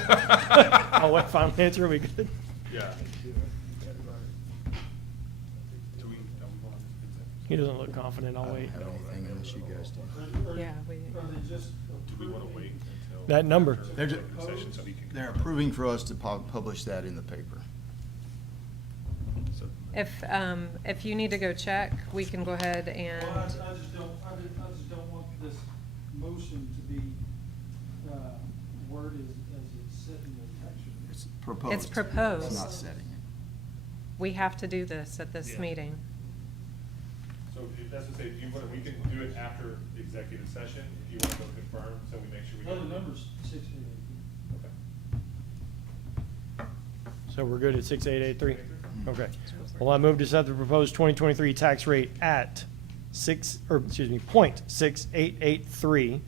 Oh, what, final answer, are we good? Yeah. He doesn't look confident, I'll I don't wait. have anything unless you guys do. Yeah, we. Do we want to wait until? That number. after They're ju- executive session so we can They're confirm? approving for us to publish that in the paper. So- If you need to go check, we can go ahead and, Well, I just don't want this motion to be, worded as it's set in the tax rate. It's proposed. It's proposed. It's not setting it. we have to do this at this Yeah. meeting. So if that's to say, if you want, we can do it after the executive session, if you want to go confirm, so we make sure we. Well, get the it. number's 688. Okay. So we're good at 6883? Okay. Well, I move to set the proposed 2023 tax rate at .6883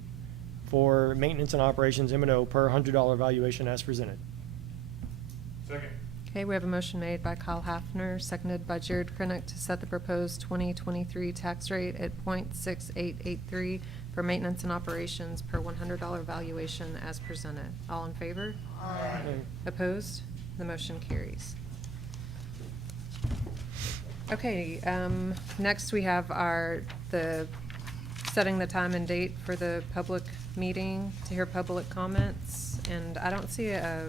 for maintenance and operations M&O per $100 valuation as presented. Second. Okay, we have a motion made by Kyle Hafner, seconded by Jared Krenick to set the proposed 2023 tax rate at .6883 for maintenance and operations per $100 valuation as presented. All in favor? Aye. Opposed? The motion carries. Okay, next we have the setting the time and date for the public meeting to hear public comments. And I don't see a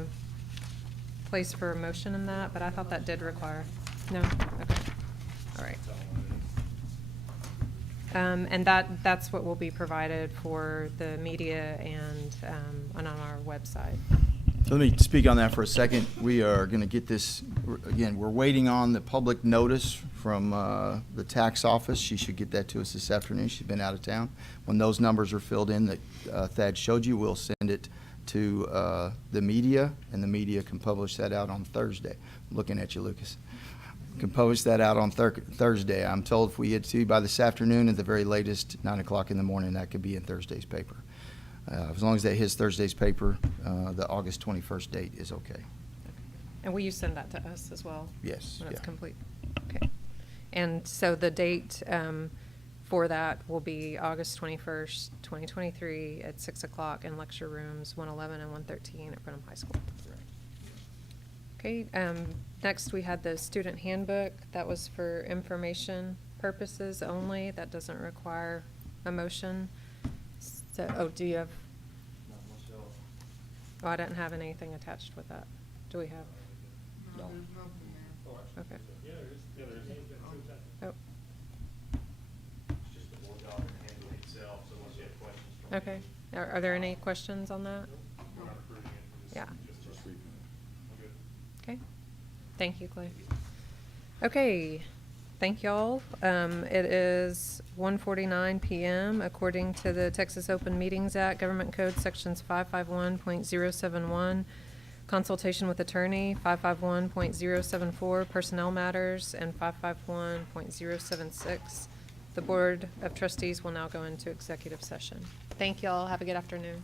place for a motion in that, but I thought that did require, no? Okay, all right. And that's what will be provided for the media and on our website. So let me speak on that for a second. We are going to get this, again, we're waiting on the public notice from the tax office. She should get that to us this afternoon. She's been out of town. When those numbers are filled in that Thad showed you, we'll send it to the media, and the media can publish that out on Thursday. I'm looking at you, Lucas. Can publish that out on Thursday. I'm told if we get to by this afternoon, at the very latest, 9 o'clock in the morning, that could be in Thursday's paper. As long as that hits Thursday's paper, the August 21st date is okay. And will you send that to us as well? Yes, When it's yeah. complete? Okay. And so the date for that will be August 21st, 2023 at 6 o'clock in lecture rooms 111 and 113 at Brenham High School. Okay, next we had the student handbook. That was for information purposes only. That doesn't require a motion. So, do you have? Oh, I didn't have anything attached with that. Do we have? No, there's nothing there. Okay. Yeah, there is. Oh, It's just the board document handbook itself, so once you have questions from. okay. Are there any questions on that? We're not approving it, we're Yeah. just reading it. We're good. Okay. Thank you, Clay. Okay, thank y'all. It is 1:49 PM according to the Texas Open Meetings Act, Government Code Sections 551.071, consultation with attorney, 551.074, personnel matters, and 551.076. The Board of Trustees will now go into executive session. Thank y'all. Have a good afternoon.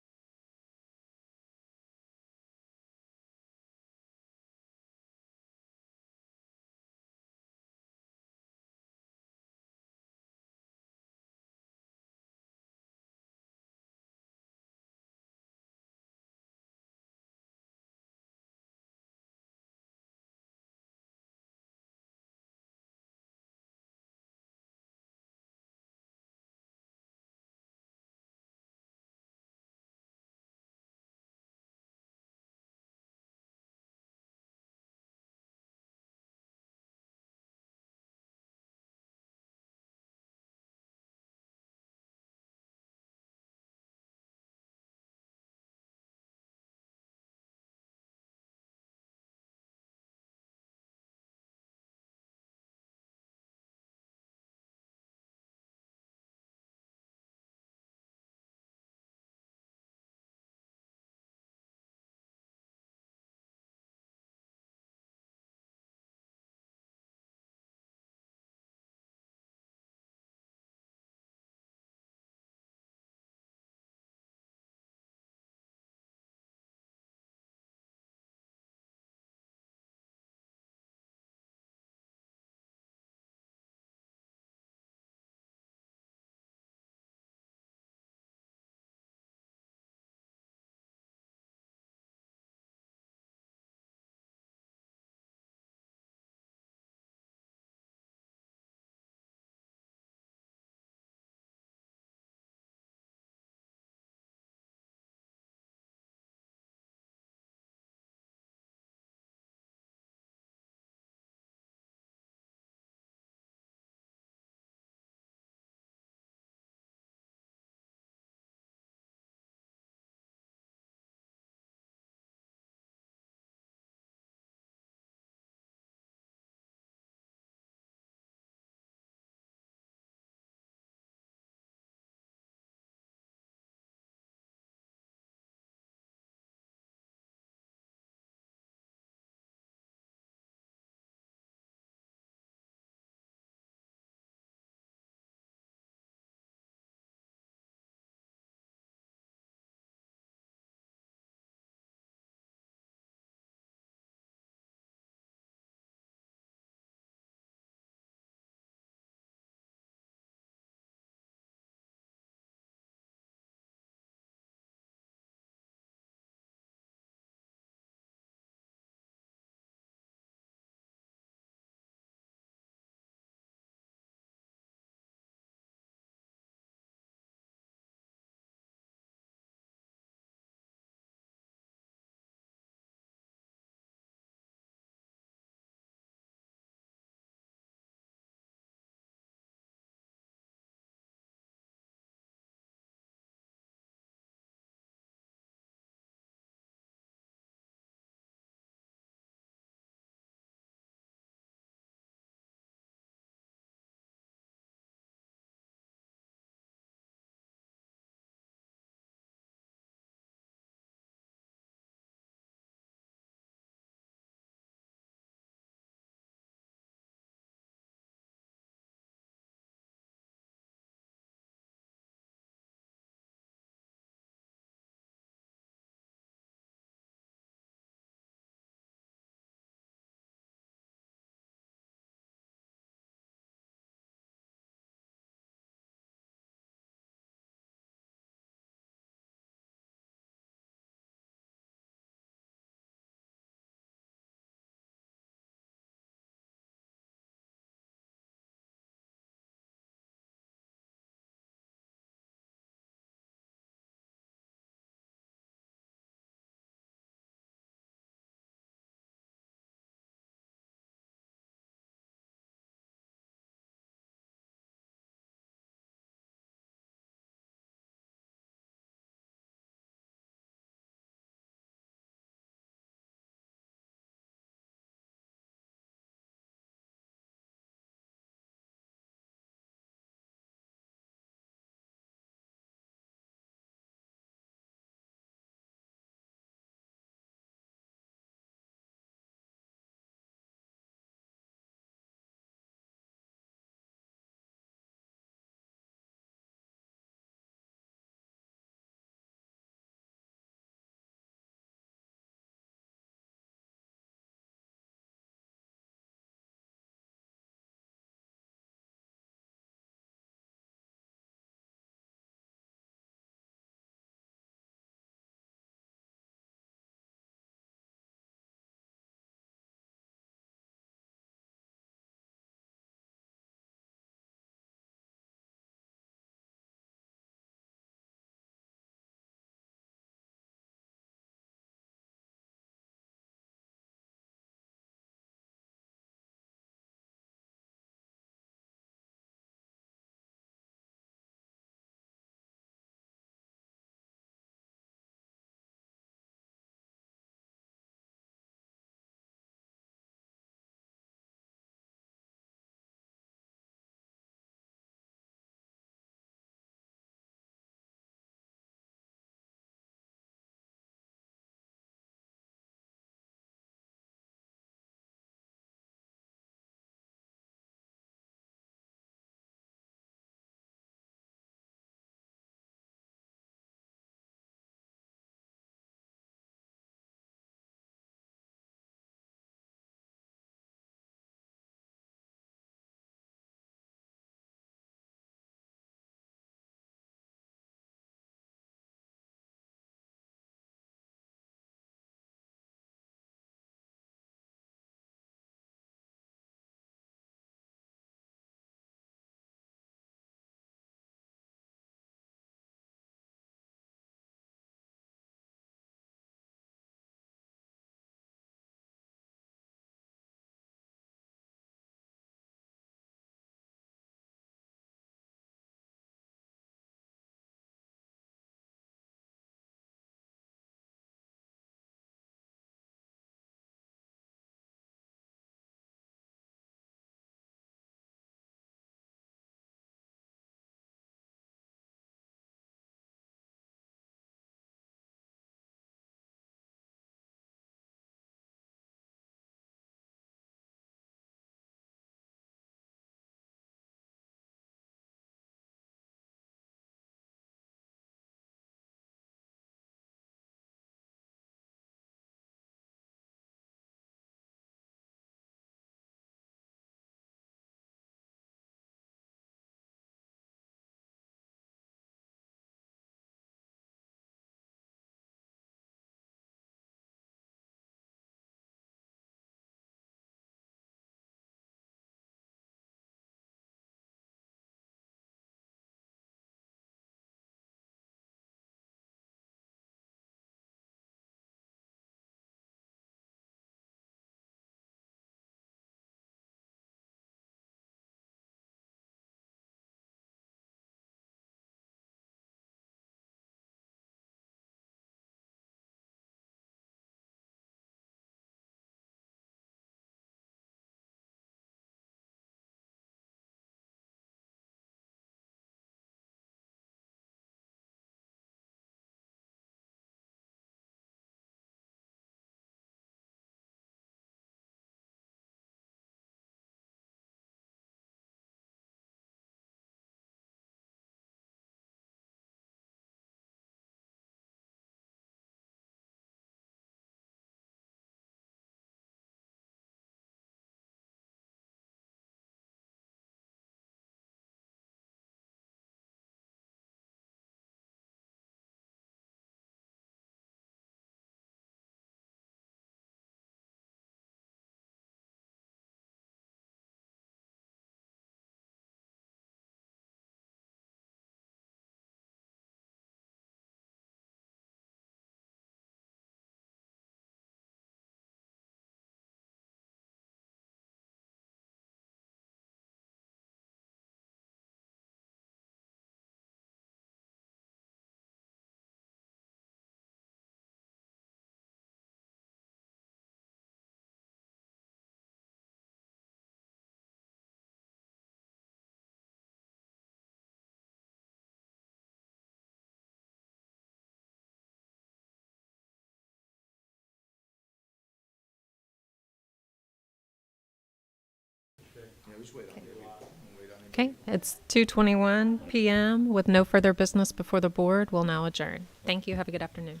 Okay, it's 2:21 p.m. with no further business before the board. We'll now adjourn. Thank you. Have a good afternoon.